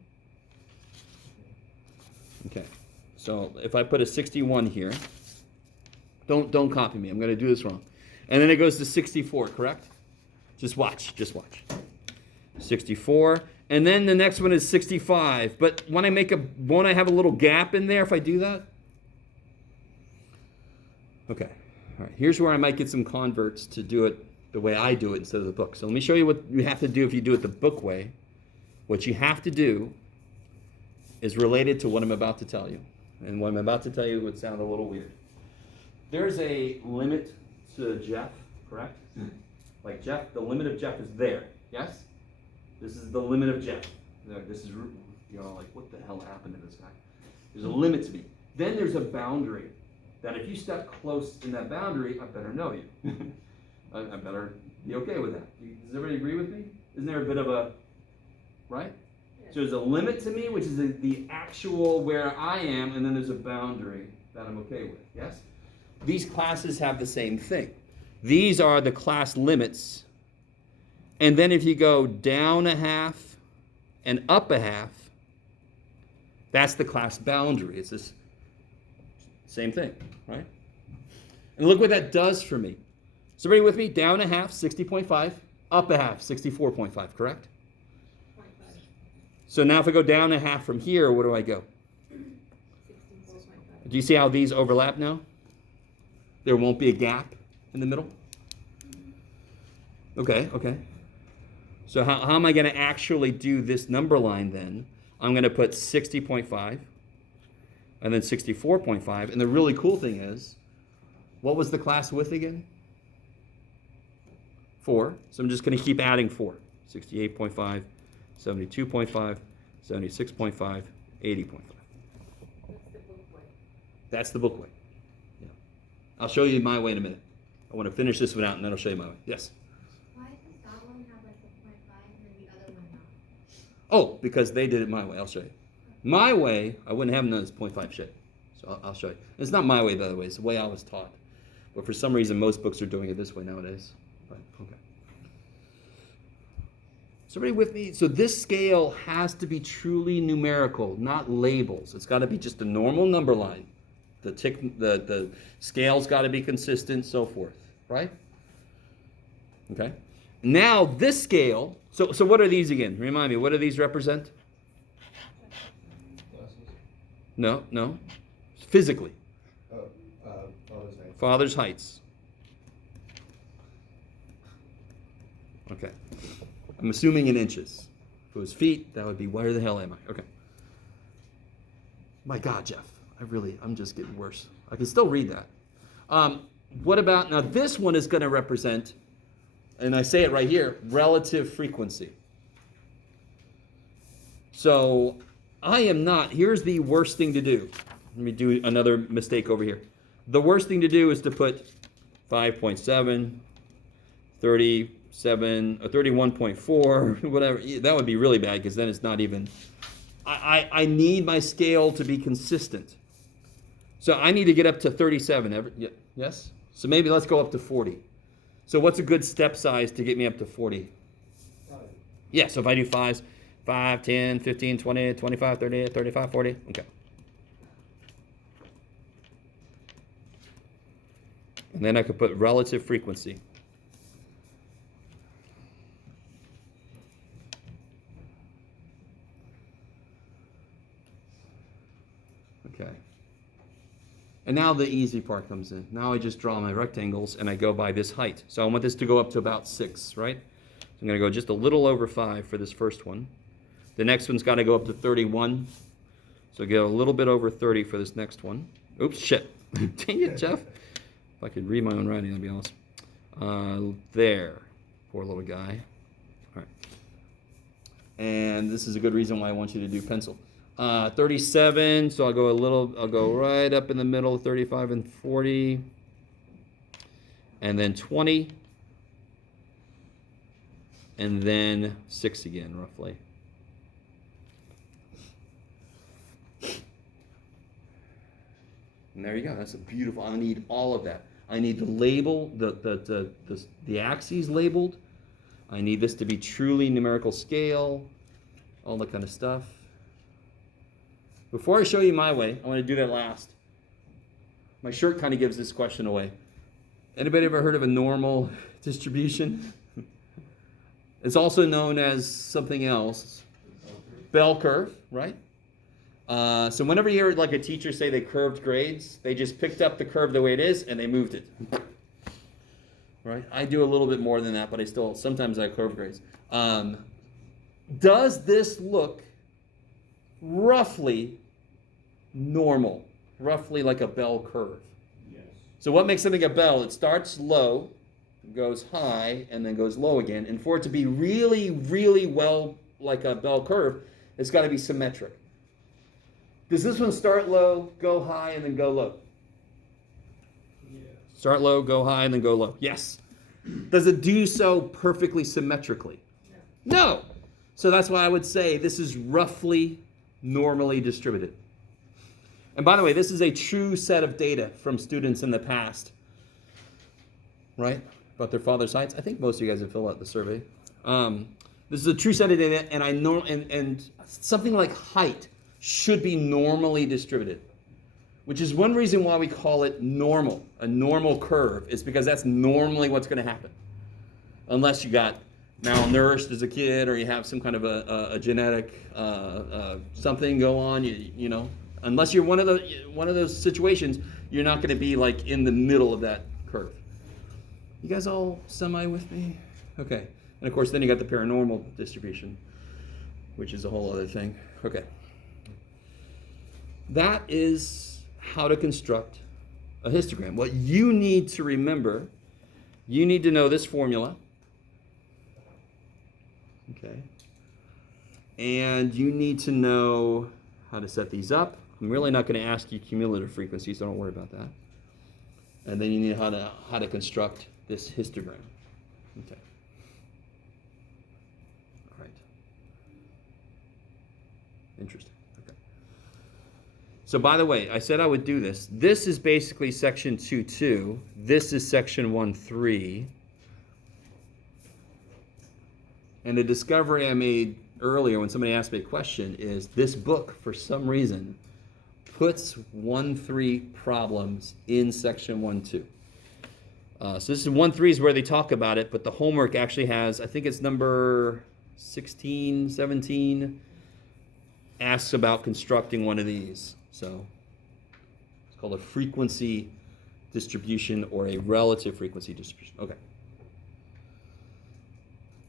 Okay, so if I put a 61 here, don't copy me. I'm going to do this wrong. And then it goes to 64, correct? Just watch. 64. And then the next one is 65. But won't I have a little gap in there if I do that? Okay. All right. Here's where I might get some converts to do it the way I do it instead of the book. So let me show you what you have to do if you do it the book way. What you have to do is related to what I'm about to tell you. And what I'm about to tell you would sound a little weird. There's a limit to Jeff, correct? Like Jeff, the limit of Jeff is there, yes? This is the limit of Jeff. This is, like, what the hell happened to this guy? There's a limit to me. Then there's a boundary that if you step close in that boundary, I better know you. I better be okay with that. Does everybody agree with me? Isn't there a bit of a, right? So there's a limit to me, which is the actual where I am, and then there's a boundary that I'm okay with, yes? These classes have the same thing. These are the class limits. And then if you go down a half and up a half, that's the class boundary. It's this same thing, right? And look what that does for me. So everybody with me? Down a half, 60.5. Up a half, 64.5, correct? 0.5, So now if I go down a half from here, where do I go? 64.5. Do you see how these overlap now? There won't be a gap in the middle? Okay. So how am I going to actually do this number line then? I'm going to put 60.5 and then 64.5. And the really cool thing is, what was the class width again? 4. So I'm just going to keep adding 4. 68.5, 72.5, 76.5, 80.5. That's the book way. That's the book way. Yeah. I'll show you my way in a minute. I want to finish this one out and then I'll show you my way. Yes? Why does that one have like a 0.5 and the other one not? Oh, because they did it my way. I'll show you. My way, I wouldn't have none of this 0.5 shit. So I'll show you. It's not my way, by the way. It's the way I was taught. But for some reason, most books are doing it this way nowadays. But, okay. So everybody with me? So this scale has to be truly numerical, not labels. It's got to be just a normal number line. The scale's got to be consistent, so forth. Right? Okay. Now this scale, so what are these again? Remind me, what do these represent? No. Physically. Father's name. Father's heights. Okay. I'm assuming in inches. If it was feet, that would be, where the hell am I? Okay. My God, Jeff. I'm just getting worse. I can still read that. What about, now this one is going to represent, and I say it right here, relative frequency. So I am not, here's the worst thing to do. Let me do another mistake over here. The worst thing to do is to put 5.7, 37, or 31.4, whatever. That would be really bad because then it's not even, I need my scale to be consistent. So I need to get up to 37. Yes? So maybe let's go up to 40. So what's a good step size to get me up to 40? 5. Yeah, so if I do 5, 10, 15, 20, 25, 30, 35, 40. Okay. And then I could put relative frequency. Okay. And now the easy part comes in. Now I just draw my rectangles and I go by this height. So I want this to go up to about 6, right? So I'm going to go just a little over 5 for this first one. The next one's got to go up to 31. So get a little bit over 30 for this next one. Oops, shit. Dang it, Jeff. If I could read my own writing, that'd be awesome. There. Poor little guy. All right. And this is a good reason why I want you to do pencil. 37, so I'll go right up in the middle, 35 and 40. And then 20. And then 6 again, roughly. And there you go. That's a beautiful. I need all of that. I need the label, the axes labeled. I need this to be truly numerical scale, all that kind of stuff. Before I show you my way, I want to do that last. My shirt kind of gives this question away. Anybody ever heard of a normal distribution? It's also known as something else. Bell curve, right? So whenever you hear like a teacher say they curved grades, they just picked up the curve the way it is and they moved it. Right? I do a little bit more than that, but sometimes I curve grades. Does this look roughly normal? Roughly like a bell curve? Yes. So what makes something a bell? It starts low, goes high, and then goes low again. And for it to be really, really well like a bell curve, it's got to be symmetric. Does this one start low, go high, and then go low? Yes. Start low, go high, and then go low. Yes. Does it do so perfectly symmetrically? No. So that's why I would say this is roughly normally distributed. And by the way, this is a true set of data from students in the past, right? About their father's heights. I think most of you guys have filled out the survey. This is a true set of data, and I know, and something like height should be normally distributed, which is one reason why we call it normal. A normal curve is because that's normally what's going to happen, unless you got malnourished as a kid or you have some kind of a genetic something go on. You know, unless you're one of those situations, you're not going to be like in the middle of that curve. You guys all semi with me? Okay. And of course, then you got the paranormal distribution, which is a whole other thing. Okay. That is how to construct a histogram. What you need to remember, you need to know this formula. Okay. And you need to know how to set these up. I'm really not going to ask you cumulative frequencies, so don't worry about that. And then you need how to construct this histogram. Okay. All right. Interesting. Okay. So by the way, I said I would do this. This is basically section 2.2. This is section 1.3. And the discovery I made earlier when somebody asked me a question is this book, for some reason, puts 1.3 problems in section 1.2. So this is 1.3 is where they talk about it, but the homework actually has, I think it's number 16, 17, asks about constructing one of these. So it's called a frequency distribution or a relative frequency distribution. Okay.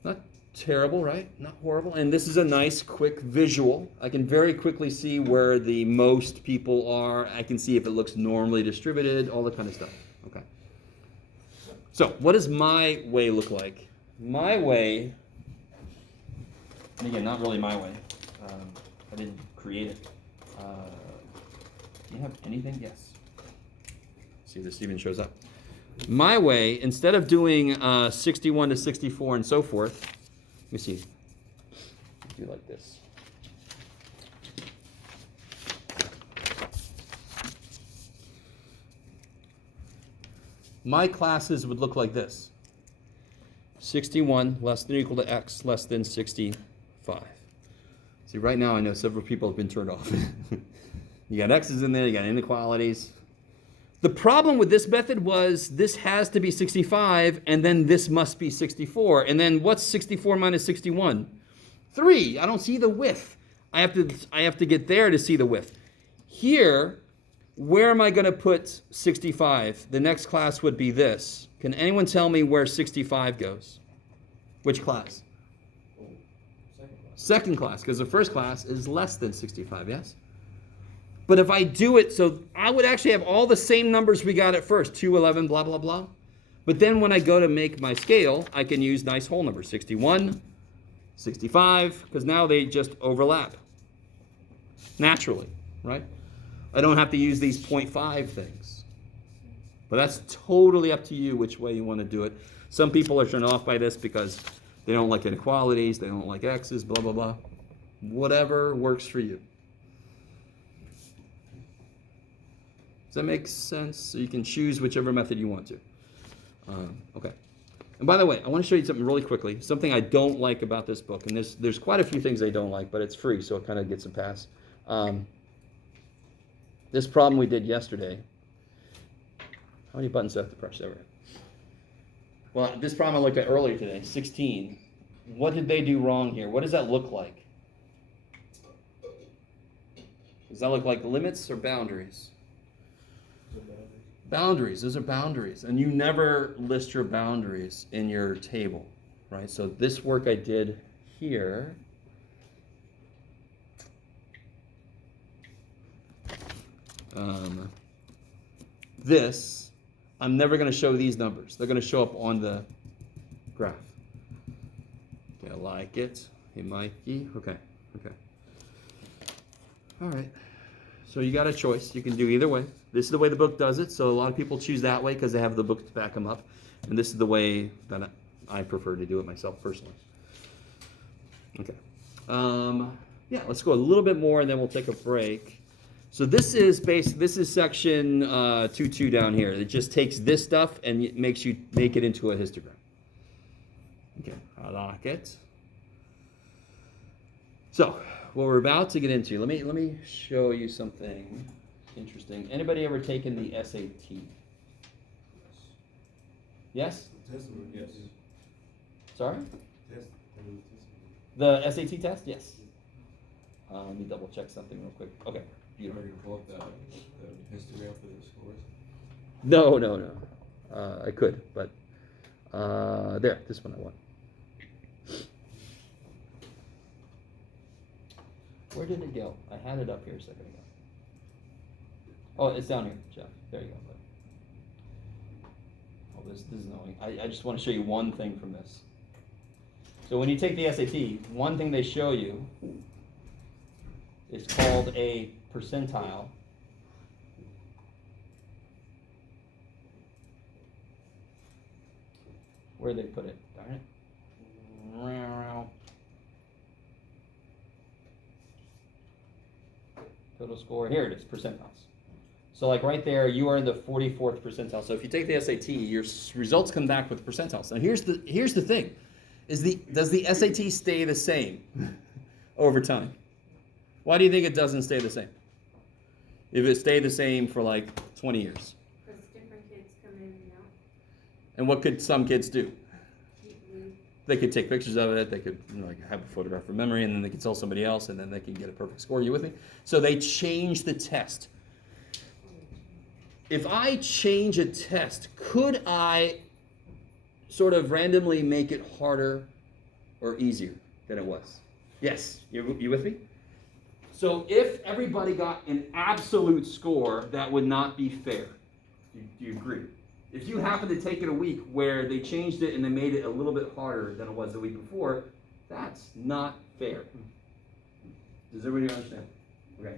Not terrible, right? Not horrible. And this is a nice, quick visual. I can very quickly see where the most people are. I can see if it looks normally distributed, all that kind of stuff. Okay. So what does my way look like? My way, and again, not really my way. I didn't create it. Do you have anything? Yes. See if this even shows up. My way, instead of doing 61 to 64 and so forth, let me see. Do like this. My classes would look like this. 61 less than or equal to x less than 65. See, right now I know several people have been turned off. You got x's in there, you got inequalities. The problem with this method was this has to be 65, and then this must be 64. And then what's 64 minus 61? 3. I don't see the width. I have to get there to see the width. Here, where am I going to put 65? The next class would be this. Can anyone tell me where 65 goes? Which class? Second class, because the first class is less than 65, yes? But if I do it, so I would actually have all the same numbers we got at first, 2, 11, blah, blah, blah. But then when I go to make my scale, I can use nice whole numbers, 61, 65, because now they just overlap naturally, right? I don't have to use these 0.5 things. But that's totally up to you which way you want to do it. Some people are turned off by this because they don't like inequalities, they don't like x's, blah, blah, blah. Whatever works for you. Does that make sense? So you can choose whichever method you want to. Okay. And by the way, I want to show you something really quickly. Something I don't like about this book. And there's quite a few things I don't like, but it's free, so it kind of gets a pass. This problem we did yesterday. How many buttons do I have to press over? Well, this problem I looked at earlier today, 16. What did they do wrong here? What does that look like? Does that look like limits or boundaries? Boundaries, those are boundaries. And you never list your boundaries in your table, right? So this work I did here, I'm never going to show these numbers. They're going to show up on the graph. Okay, I like it. Hey, Mikey. Okay. All right. So you got a choice. You can do either way. This is the way the book does it. So a lot of people choose that way because they have the book to back them up. And this is the way that I prefer to do it myself personally. Okay. Yeah, let's go a little bit more and then we'll take a break. So this is section 2.2 down here. It just takes this stuff and it makes you make it into a histogram. Okay, I like it. So what we're about to get into, let me show you something interesting. Anybody ever taken the SAT? Yes? Yes. Sorry? The SAT test? Yes. Let me double check something real quick. Okay. You already pull up the histogram for the scores? No. I could, but there, this one I want. Where did it go? I had it up here a second ago. Oh, it's down here, Jeff. There you go. Oh, this is annoying. I just want to show you one thing from this. So when you take the SAT, one thing they show you is called a percentile. Where they put it? Darn it. Total score. Here it is, percentiles. So like right there, you are in the 44th percentile. So if you take the SAT, your results come back with percentiles. Now here's the thing. Does the SAT stay the same over time? Why do you think it doesn't stay the same? If it stayed the same for like 20 years. Because different kids come in and out. And what could some kids do? Keep They could take pictures of it, they could like have a photograph from memory, and then they could tell somebody else, and then they can get a perfect score. Are you with me? So they change the test. If I change a test, could I sort of randomly make it harder or easier than it was? Yes, you with me? So if everybody got an absolute score, that would not be fair. Do you agree? If you happen to take it a week where they changed it and they made it a little bit harder than it was the week before, that's not fair. Does everybody understand? Okay.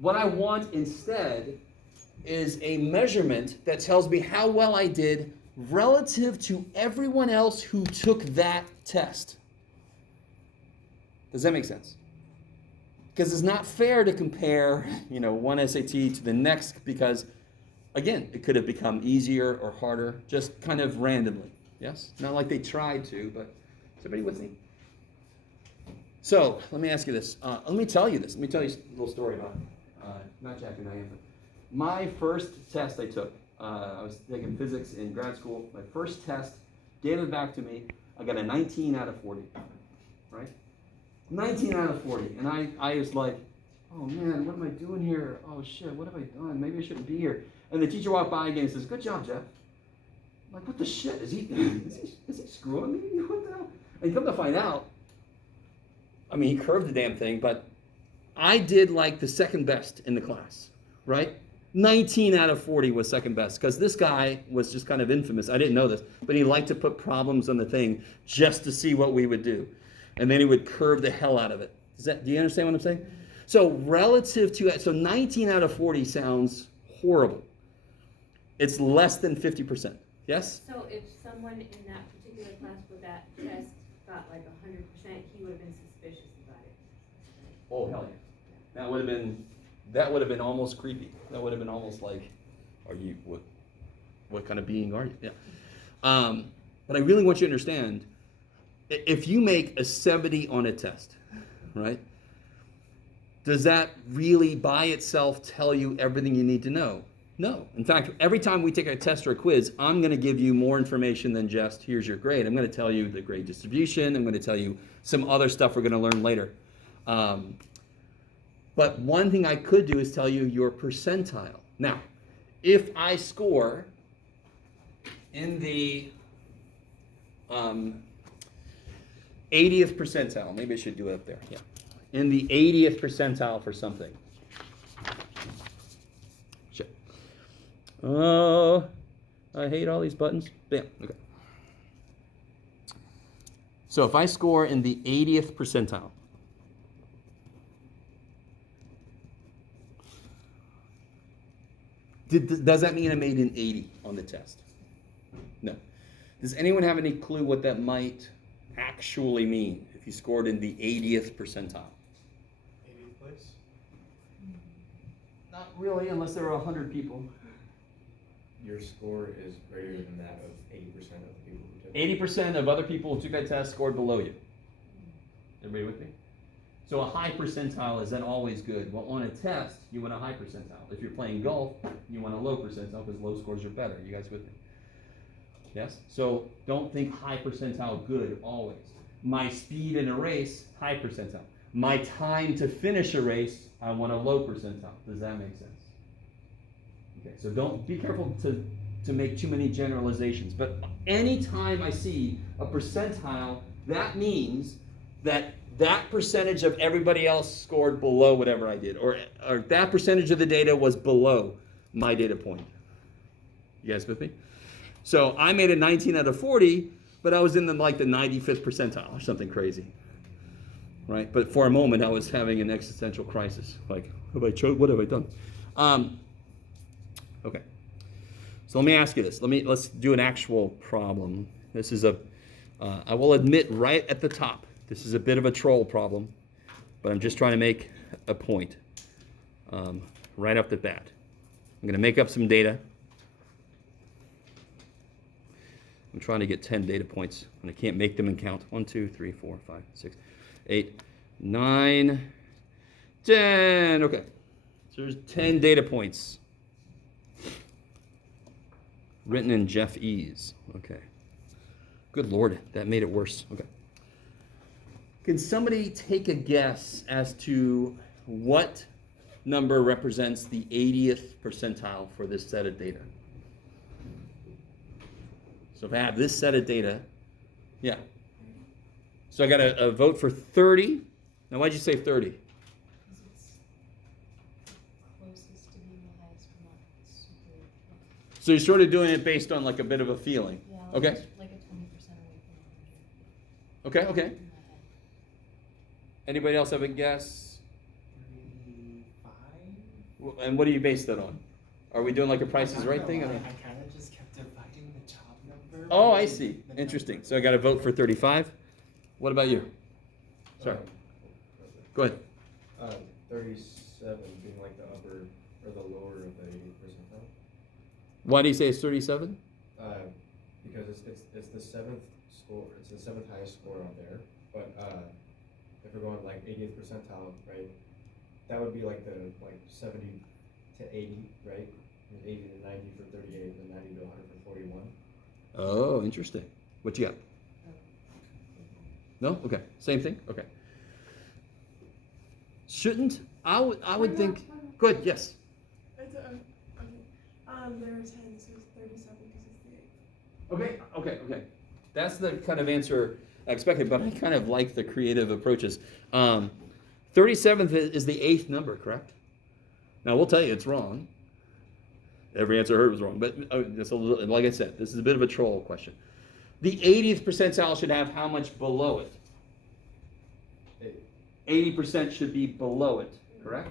What I want instead is a measurement that tells me how well I did relative to everyone else who took that test. Does that make sense? Because it's not fair to compare, one SAT to the next, because again, it could have become easier or harder, just kind of randomly. Yes? Not like they tried to, but is everybody with me? So, let me ask you this. Let me tell you a little story about not Jack and Diane, but my first test I took. I was taking physics in grad school. My first test, gave it back to me. I got a 19 out of 40. Right? 19 out of 40. And I was like, oh man, what am I doing here? Oh shit, what have I done? Maybe I shouldn't be here. And the teacher walked by again and says, good job, Jeff. I'm like, what the shit? Is he screwing me? What the hell? And come to find out, I mean, he curved the damn thing, but I did like the second best in the class, right? 19 out of 40 was second best, because this guy was just kind of infamous. I didn't know this, but he liked to put problems on the thing just to see what we would do. And then he would curve the hell out of it. Do you understand what I'm saying? So relative to, so 19 out of 40 sounds horrible. It's less than 50%. Yes? So if someone in that particular class with that test got like 100%, he would have been suspicious about it. Oh, hell yeah. That would have been almost creepy. That would have been almost like, what kind of being are you? Yeah. But I really want you to understand, if you make a 70 on a test, right? Does that really by itself tell you everything you need to know? No. In fact, every time we take a test or a quiz, I'm going to give you more information than just, here's your grade. I'm going to tell you the grade distribution. I'm going to tell you some other stuff we're going to learn later. But one thing I could do is tell you your percentile. Now, if I score in the 80th percentile, maybe I should do it up there. Yeah. In the 80th percentile for something. Shit. Oh, I hate all these buttons. Bam. Okay. So if I score in the 80th percentile, does that mean I made an 80 on the test? No. Does anyone have any clue what that might actually mean if you scored in the 80th percentile? 80th place? Not really, unless there are 100 people. Your score is greater than that of 80% of the people who took it. 80% of other people who took that test scored below you. Everybody with me? So a high percentile is then always good. Well, on a test, you want a high percentile. If you're playing golf, you want a low percentile because low scores are better. You guys with me? Yes? So don't think high percentile good always. My speed in a race, high percentile. My time to finish a race, I want a low percentile. Does that make sense? Okay, so don't be careful to make too many generalizations. But anytime I see a percentile, that means that percentage of everybody else scored below whatever I did, or that percentage of the data was below my data point. You guys with me? So I made a 19 out of 40, but I was in the 95th percentile or something crazy, right? But for a moment, I was having an existential crisis. Like, what have I done? Okay. So let me ask you this. Let's do an actual problem. This is I will admit right at the top, this is a bit of a troll problem, but I'm just trying to make a point right off the bat. I'm going to make up some data. I'm trying to get 10 data points, and I can't make them and count. 1, 2, 3, 4, 5, 6, 8, 9, 10. Okay. So there's 10 data points. Written in Jeff E's. Okay. Good Lord, that made it worse. Okay. Can somebody take a guess as to what number represents the 80th percentile for this set of data? So if I have this set of data, yeah. So I got a vote for 30. Now, why'd you say 30? Because it's closest to being the highest, but not super. So you're sort of doing it based on like a bit of a feeling. Yeah, Okay. Like a 20% away from 100. Okay. In my head. Anybody else have a guess? 35? And what do you base that on? Are we doing like a Price is Right thing? I kind of just kept dividing the top number. Oh, by I see. the Interesting. number. So I got to vote for 35. What about you? Sorry. Go ahead. 37 being like the upper or the lower of the 80th percentile. Why do you say it's 37? Because it's the seventh score. It's the seventh highest score on there. But if we're going like 80th percentile, right? That would be like the 70 to 80, right? And 80 to 90 for 38, and 90 to 100 for 41. Oh, interesting. What you got? No? Okay. Same thing? Okay. Shouldn't I would think. Go ahead. Yes. It's okay. There are 10, so it's 37 because it's the 8th. Okay. That's the kind of answer I expected, but I kind of like the creative approaches. 37th is the 8th number, correct? Now, we'll tell you it's wrong. Every answer I heard was wrong, but that's a little, like I said, this is a bit of a troll question. The 80th percentile should have how much below it? 80% should be below it, correct?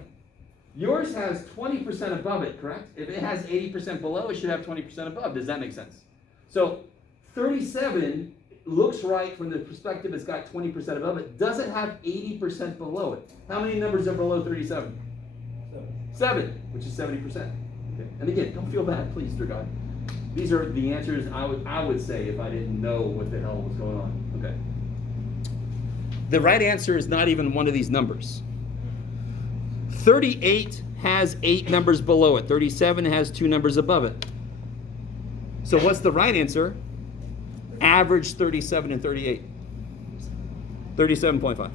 Yours has 20% above it, correct? If it has 80% below, it should have 20% above. Does that make sense? So 37 looks right from the perspective it's got 20% above it. Does it have 80% below it? How many numbers are below 37? 7, which is 70%. Okay. And again, don't feel bad, please, dear God. These are the answers I would say if I didn't know what the hell was going on. Okay. The right answer is not even one of these numbers. 38 has 8 numbers below it. 37 has 2 numbers above it. So what's the right answer? Average 37 and 38. 37.5.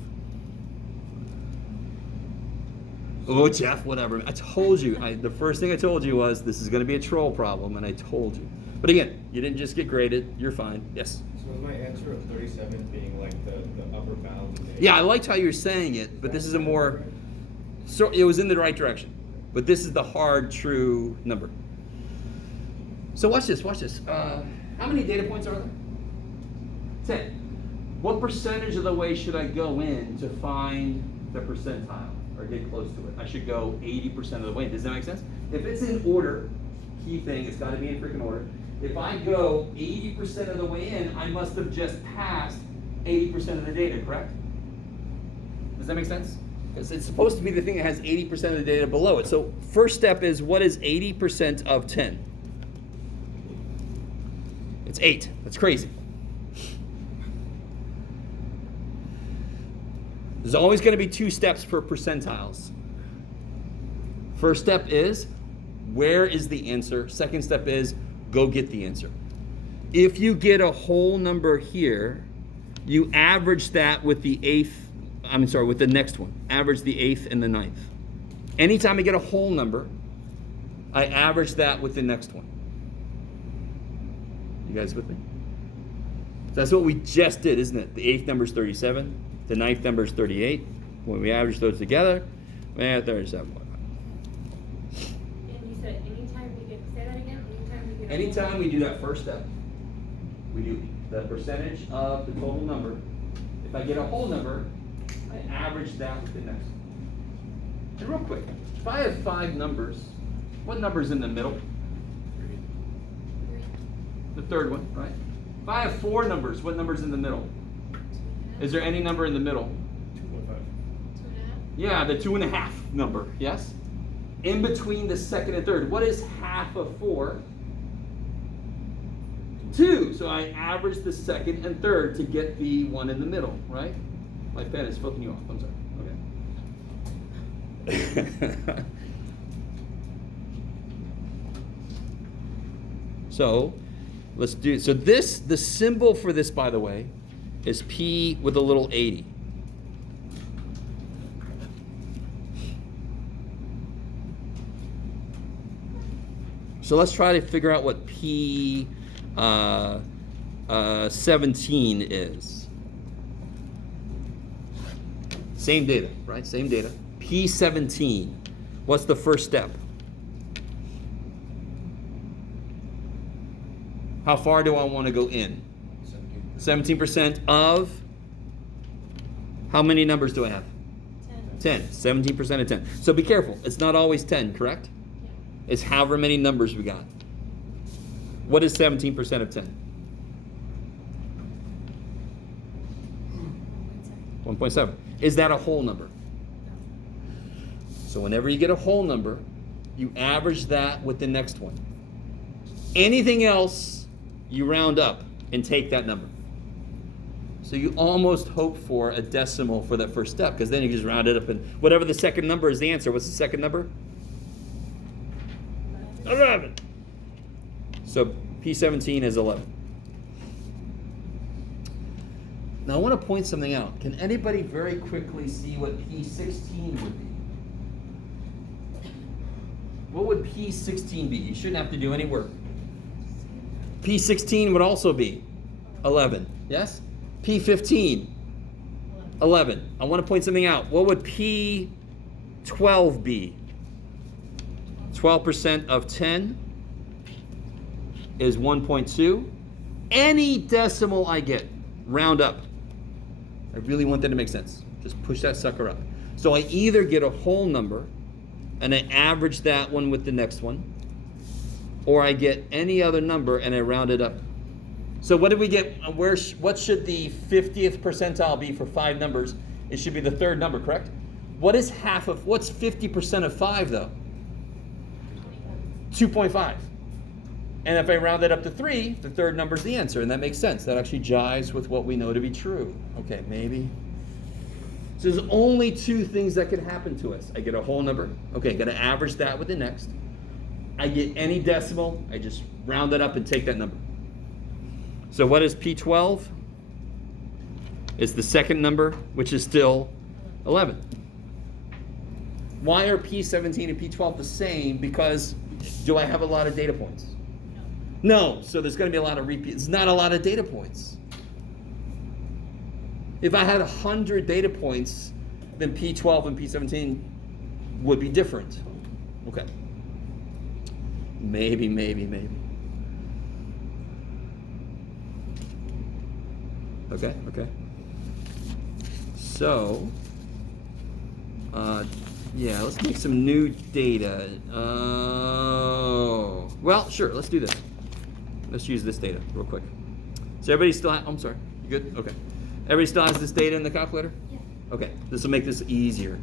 Oh, Jeff, whatever. I told you. The first thing I told you was this is going to be a troll problem, and I told you. But again, you didn't just get graded. You're fine. Yes? So was my answer of 37 being like the upper bound of the Yeah, I liked how you're saying it, but this is a more... So it was in the right direction. But this is the hard, true number. So watch this. How many data points are there? 10. What percentage of the way should I go in to find the percentile or get close to it? I should go 80% of the way in. Does that make sense? If it's in order, key thing, it's got to be in freaking order. If I go 80% of the way in, I must have just passed 80% of the data, correct? Does that make sense? Because it's supposed to be the thing that has 80% of the data below it. So first step is, what is 80% of 10? It's 8. That's crazy. There's always going to be 2 steps for percentiles. First step is, where is the answer? Second step is, go get the answer. If you get a whole number here, you average that with the with the next one. Average the 8th and the 9th. Anytime I get a whole number, I average that with the next one. You guys with me? That's what we just did, isn't it? The 8th number is 37. The 9th number is 38. When we average those together, we have 37. And you said anytime we get, say that again, Anytime we do that first step, we do the percentage of the total number. If I get a whole number, I average that with the next one. And real quick, if I have 5 numbers, what number's in the middle? The third one, right? If I have 4 numbers, what number's in the middle? Is there any number in the middle? 2.5. Yeah, the 2.5 number, yes? In between the second and third, what is half of 4? 2. So I average the second and third to get the one in the middle, right? My pen is flipping you off. I'm sorry. Okay. So let's do, so this, the symbol for this, by the way, is P with a little 80. So let's try to figure out what P 17 is. Same data, right? Same data. P17. What's the first step? How far do I want to go in? 17% of? How many numbers do I have? 10. 17% of 10. So be careful. It's not always 10, correct? It's however many numbers we got. What is 17% of 10? 1.7. Is that a whole number? So whenever you get a whole number, you average that with the next one. Anything else, you round up and take that number. So you almost hope for a decimal for that first step, because then you just round it up, and whatever the second number is the answer. What's the second number? 11. So P17 is 11. Now I want to point something out. Can anybody very quickly see what P16 would be? What would P16 be? You shouldn't have to do any work. P16 would also be 11. Yes? P15, 11. I want to point something out. What would P12 be? 12% of 10 is 1.2. Any decimal I get, round up. I really want that to make sense. Just push that sucker up. So I either get a whole number and I average that one with the next one, or I get any other number and I round it up. So what did we get? What should the 50th percentile be for 5 numbers? It should be the third number, correct? What's 50% of 5 though? 2.5. And if I round it up to 3, the third number is the answer, and that makes sense. That actually jives with what we know to be true. Okay, maybe. So there's only 2 things that can happen to us. I get a whole number. Okay, got to average that with the next. I get any decimal. I just round it up and take that number. So what is P12? It's the second number, which is still 11. Why are P17 and P12 the same? Because do I have a lot of data points? No. So there's going to be a lot of repeats. It's not a lot of data points. If I had 100 data points, then P12 and P17 would be different. Okay. Maybe. Okay. So, yeah, let's make some new data. Well, sure, let's do this. Let's use this data real quick. So everybody still I'm sorry, you good? Okay. Everybody still has this data in the calculator? Yeah. Okay, this will make this easier.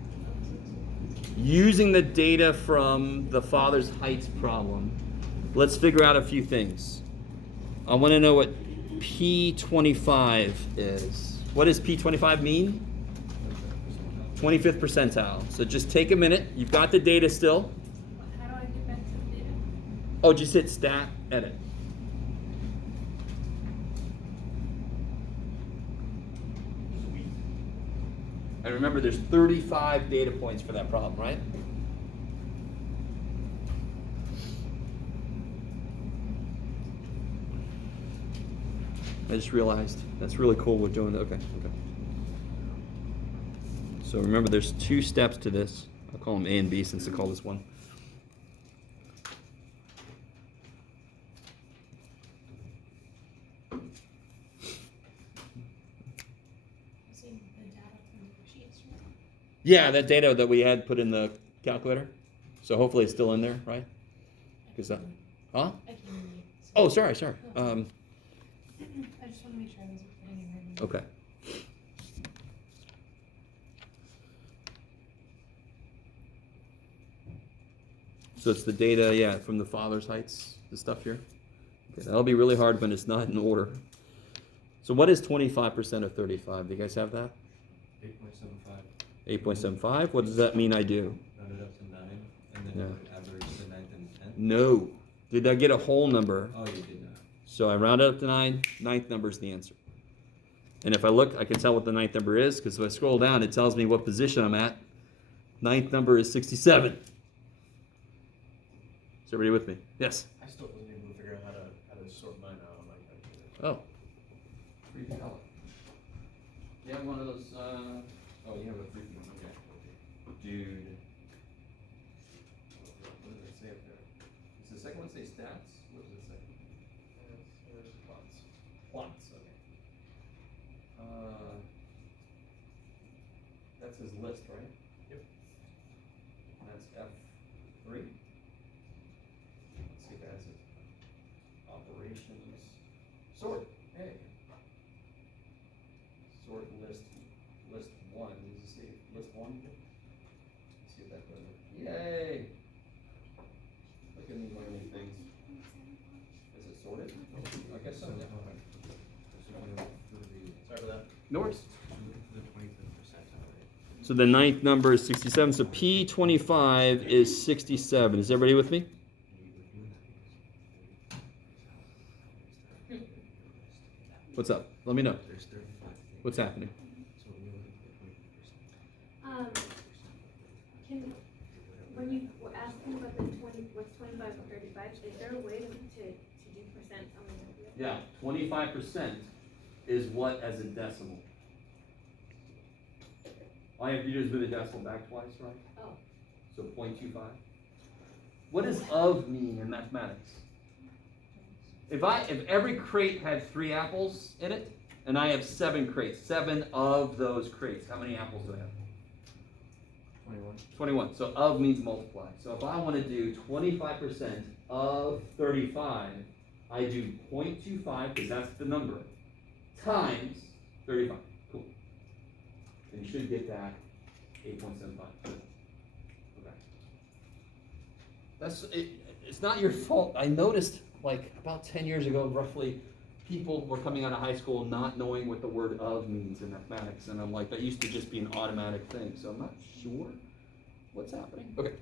using the data from the father's heights problem, let's figure out a few things. I want to know what P25 is. What does P25 mean? 25th percentile. So just take a minute. You've got the data still. How do I get back to the data? Oh, just hit stat, edit. And remember, there's 35 data points for that problem, right? I just realized that's really cool we're doing that. Okay. So remember, there's 2 steps to this. I'll call them A and B since I call this one. Yeah, that data that we had put in the calculator. So hopefully it's still in there, right? Because that, huh? I can't read. Oh, sorry. I just want to make sure I wasn't putting in there. Okay. So it's the data, yeah, from the father's heights, the stuff here. Okay, that'll be really hard when it's not in order. So what is 25% of 35? Do you guys have that? 8.75. 8.75? What does that mean I do? Round it up to 9, and then Yeah. you would average the 9th and 10th. No. Did I get a whole number? Oh, you did not. So I round it up to 9, 9th number is the answer. And if I look, I can tell what the 9th number is, because if I scroll down, it tells me what position I'm at. 9th number is 67. Is everybody with me? Yes? I still wasn't able to figure out how to sort mine out on my calculator. Oh. Freq color. You have one of those, oh, you have a Freq one, okay. Dude. What does it say up there? Does the second one say stats? What does it say? There's plots. Plots, okay. That's his list, right? Yep. That's F3. Let's see if that's it. Operations. Sort. Hey. Sort list 1. Does it say list 1? Let's see if that goes. Yay! Look at me learning things. Is it sorted? I guess so. Yeah. Sorry for that. No worries. The 25th percentile, right? So the 9th number is 67. So P25 is 67. Is everybody with me? What's up? Let me know. There's 35. What's happening? So we're looking at the 25%. Can, when you were asking about the 20, what's 25 and 35, is there a way to do percent on the Yeah, 25% is what as a decimal? All you have to do is move the decimal back twice, right? Oh. So 0.25. What does of mean in mathematics? If every crate had 3 apples in it, and I have 7 crates, 7 of those crates, how many apples do I have? 21. 21. So of means multiply. So if I want to do 25% of 35, I do 0.25, because that's the number, times 35. Cool. And you should get that 8.75. Okay. That's it. It's not your fault. I noticed like about 10 years ago, roughly, people were coming out of high school not knowing what the word of means in mathematics, and I'm like, that used to just be an automatic thing. So I'm not sure what's happening. Okay.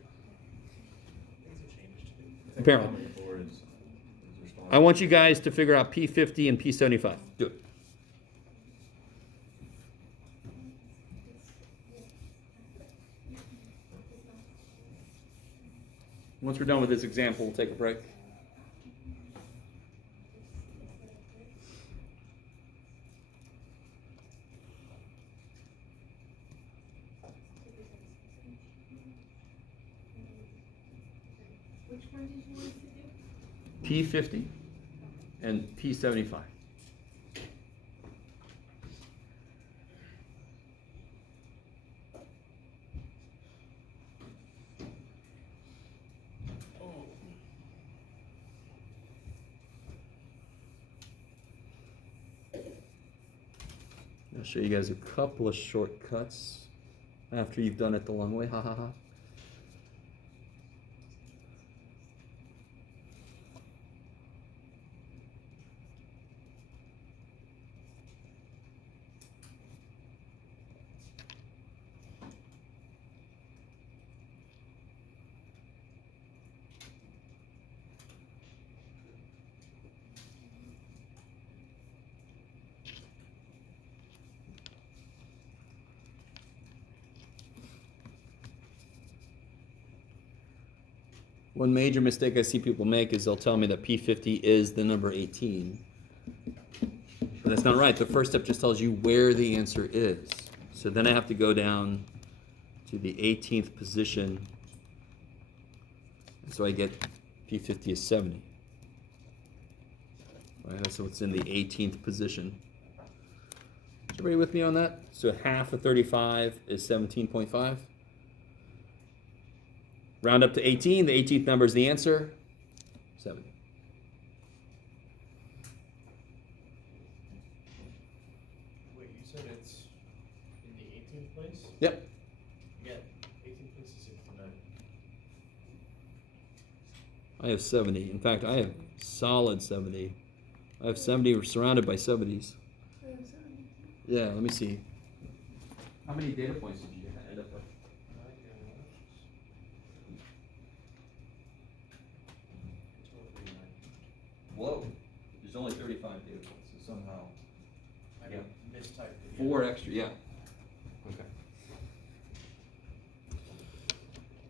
Things have changed. Apparently. The board is responsible. I want you guys to figure out P50 and P75. Do it. Once we're done with this example, we'll take a break. Which one did you want us to do? P50 and P75. I'll show you guys a couple of shortcuts after you've done it the long way. Ha ha ha. One major mistake I see people make is they'll tell me that P50 is the number 18. But that's not right. The first step just tells you where the answer is. So then I have to go down to the 18th position. And so I get P50 is 70. Right, that's what's in the 18th position. Is everybody with me on that? So half of 35 is 17.5. Round up to 18. The 18th number is the answer. 70. Wait, you said it's in the 18th place? Yep. Yeah, 18th place is 69. I have 70. In fact, I have solid 70. I have 70. We're surrounded by 70s. Yeah, let me see. How many data points did you end up with? Whoa. There's only 35 data points, so somehow. I Yeah. mistyped it. 4 extra, yeah. Okay.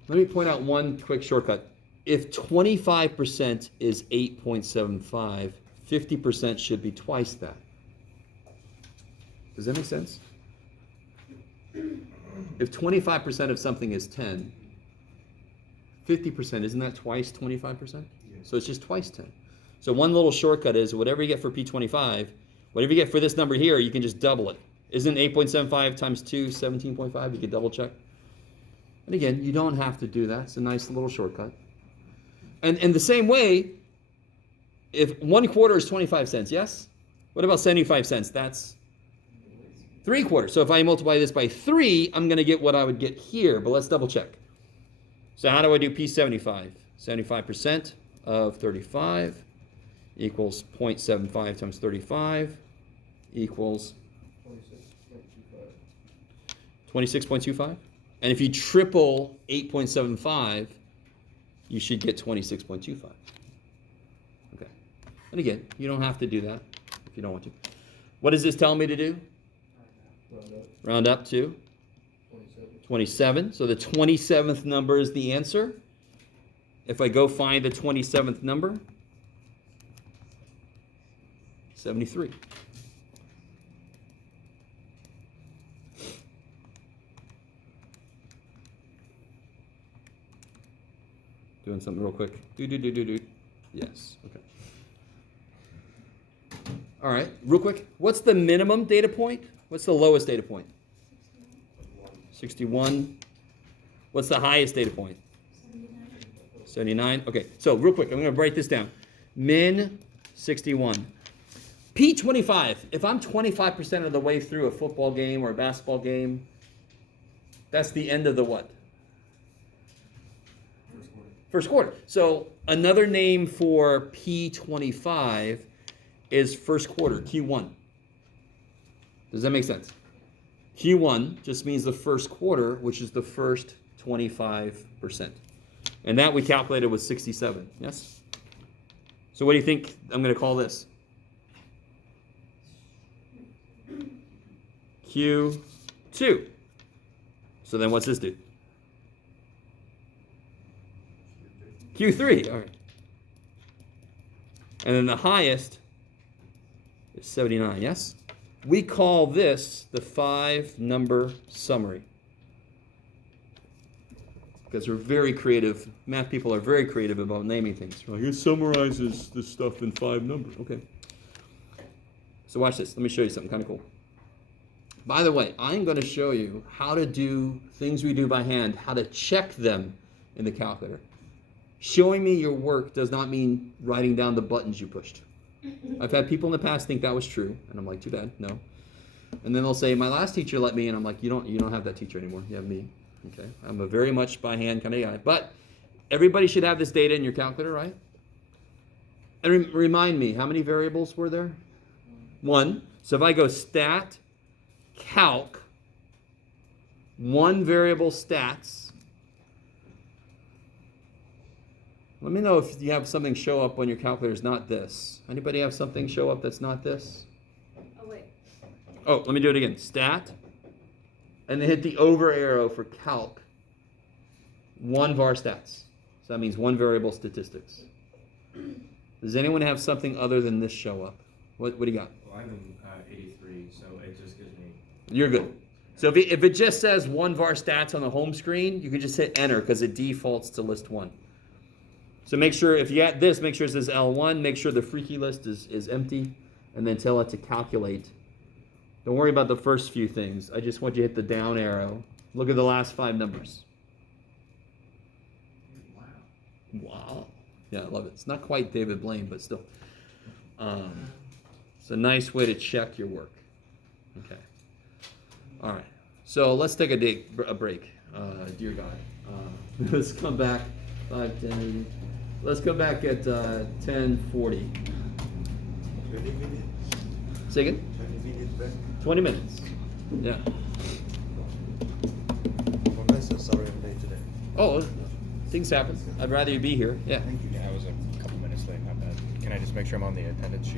Let me point out one quick shortcut. If 25% is 8.75, 50% should be twice that. Does that make sense? If 25% of something is 10, 50%, isn't that twice 25%? So it's just twice 10. So one little shortcut is whatever you get for P25, whatever you get for this number here, you can just double it. Isn't 8.75 times 2 17.5? You can double check. And again, you don't have to do that. It's a nice little shortcut. And the same way, if 1/4 is 25 cents, yes? What about 75 cents? That's 3/4. So if I multiply this by 3, I'm going to get what I would get here, but let's double check. So how do I do P75? 75% of 35 equals 0.75 times 35 equals 26.25. And if you triple 8.75, you should get 26.25. Okay. And again, you don't have to do that if you don't want to. What does this tell me to do? Round up to 27. So the 27th number is the answer. If I go find the 27th number, 73. Doing something real quick. Do. Yes. Okay. All right. Real quick. What's the minimum data point? What's the lowest data point? 61. What's the highest data point? 79. Okay. So real quick, I'm going to write this down. Min 61. P25. If I'm 25% of the way through a football game or a basketball game, that's the end of the what? First quarter. So another name for P25 is first quarter, Q1. Does that make sense? Q1 just means the first quarter, which is the first 25%. And that we calculated was 67, yes? So what do you think I'm going to call this? Q2. So then what's this do? Q3, all right. And then the highest is 79, yes? We call this the 5-number summary. Because we're very creative. Math people are very creative about naming things. Like, it summarizes this stuff in 5 numbers. Okay. So watch this. Let me show you something kind of cool. By the way, I'm going to show you how to do things we do by hand, how to check them in the calculator. Showing me your work does not mean writing down the buttons you pushed. I've had people in the past think that was true, and I'm like, too bad, no. And then they'll say, my last teacher let me, and I'm like, you don't have that teacher anymore. You have me. Okay, I'm a very much by hand kind of guy. But everybody should have this data in your calculator, right? And remind me, how many variables were there? 1. So if I go stat, calc, 1 variable stats. Let me know if you have something show up on your calculator is not this. Anybody have something show up that's not this? Oh, wait. Oh, let me do it again. Stat. And then hit the over arrow for calc. 1 var stats. So that means one variable statistics. Does anyone have something other than this show up? What do you got? Well, I'm in 83, so it just gives me. You're good. So if it just says one var stats on the home screen, you can just hit enter because it defaults to list 1. So make sure, if you add this, make sure it says L1, make sure the Freq list is empty, and then tell it to calculate. Don't worry about the first few things. I just want you to hit the down arrow. Look at the last 5 numbers. Wow. Yeah, I love it. It's not quite David Blaine, but still. It's a nice way to check your work. Okay. All right. So let's take a break. Dear God. Let's come back. 5, 10. Let's go back at 10:40. 20 minutes. Say again? 20 minutes back. 20 minutes. Yeah. Professor, sorry I'm late today. Oh, things happen. I'd rather you be here. Yeah. Thank you. Yeah, I was a couple minutes late, not bad. Can I just make sure I'm on the attendance sheet?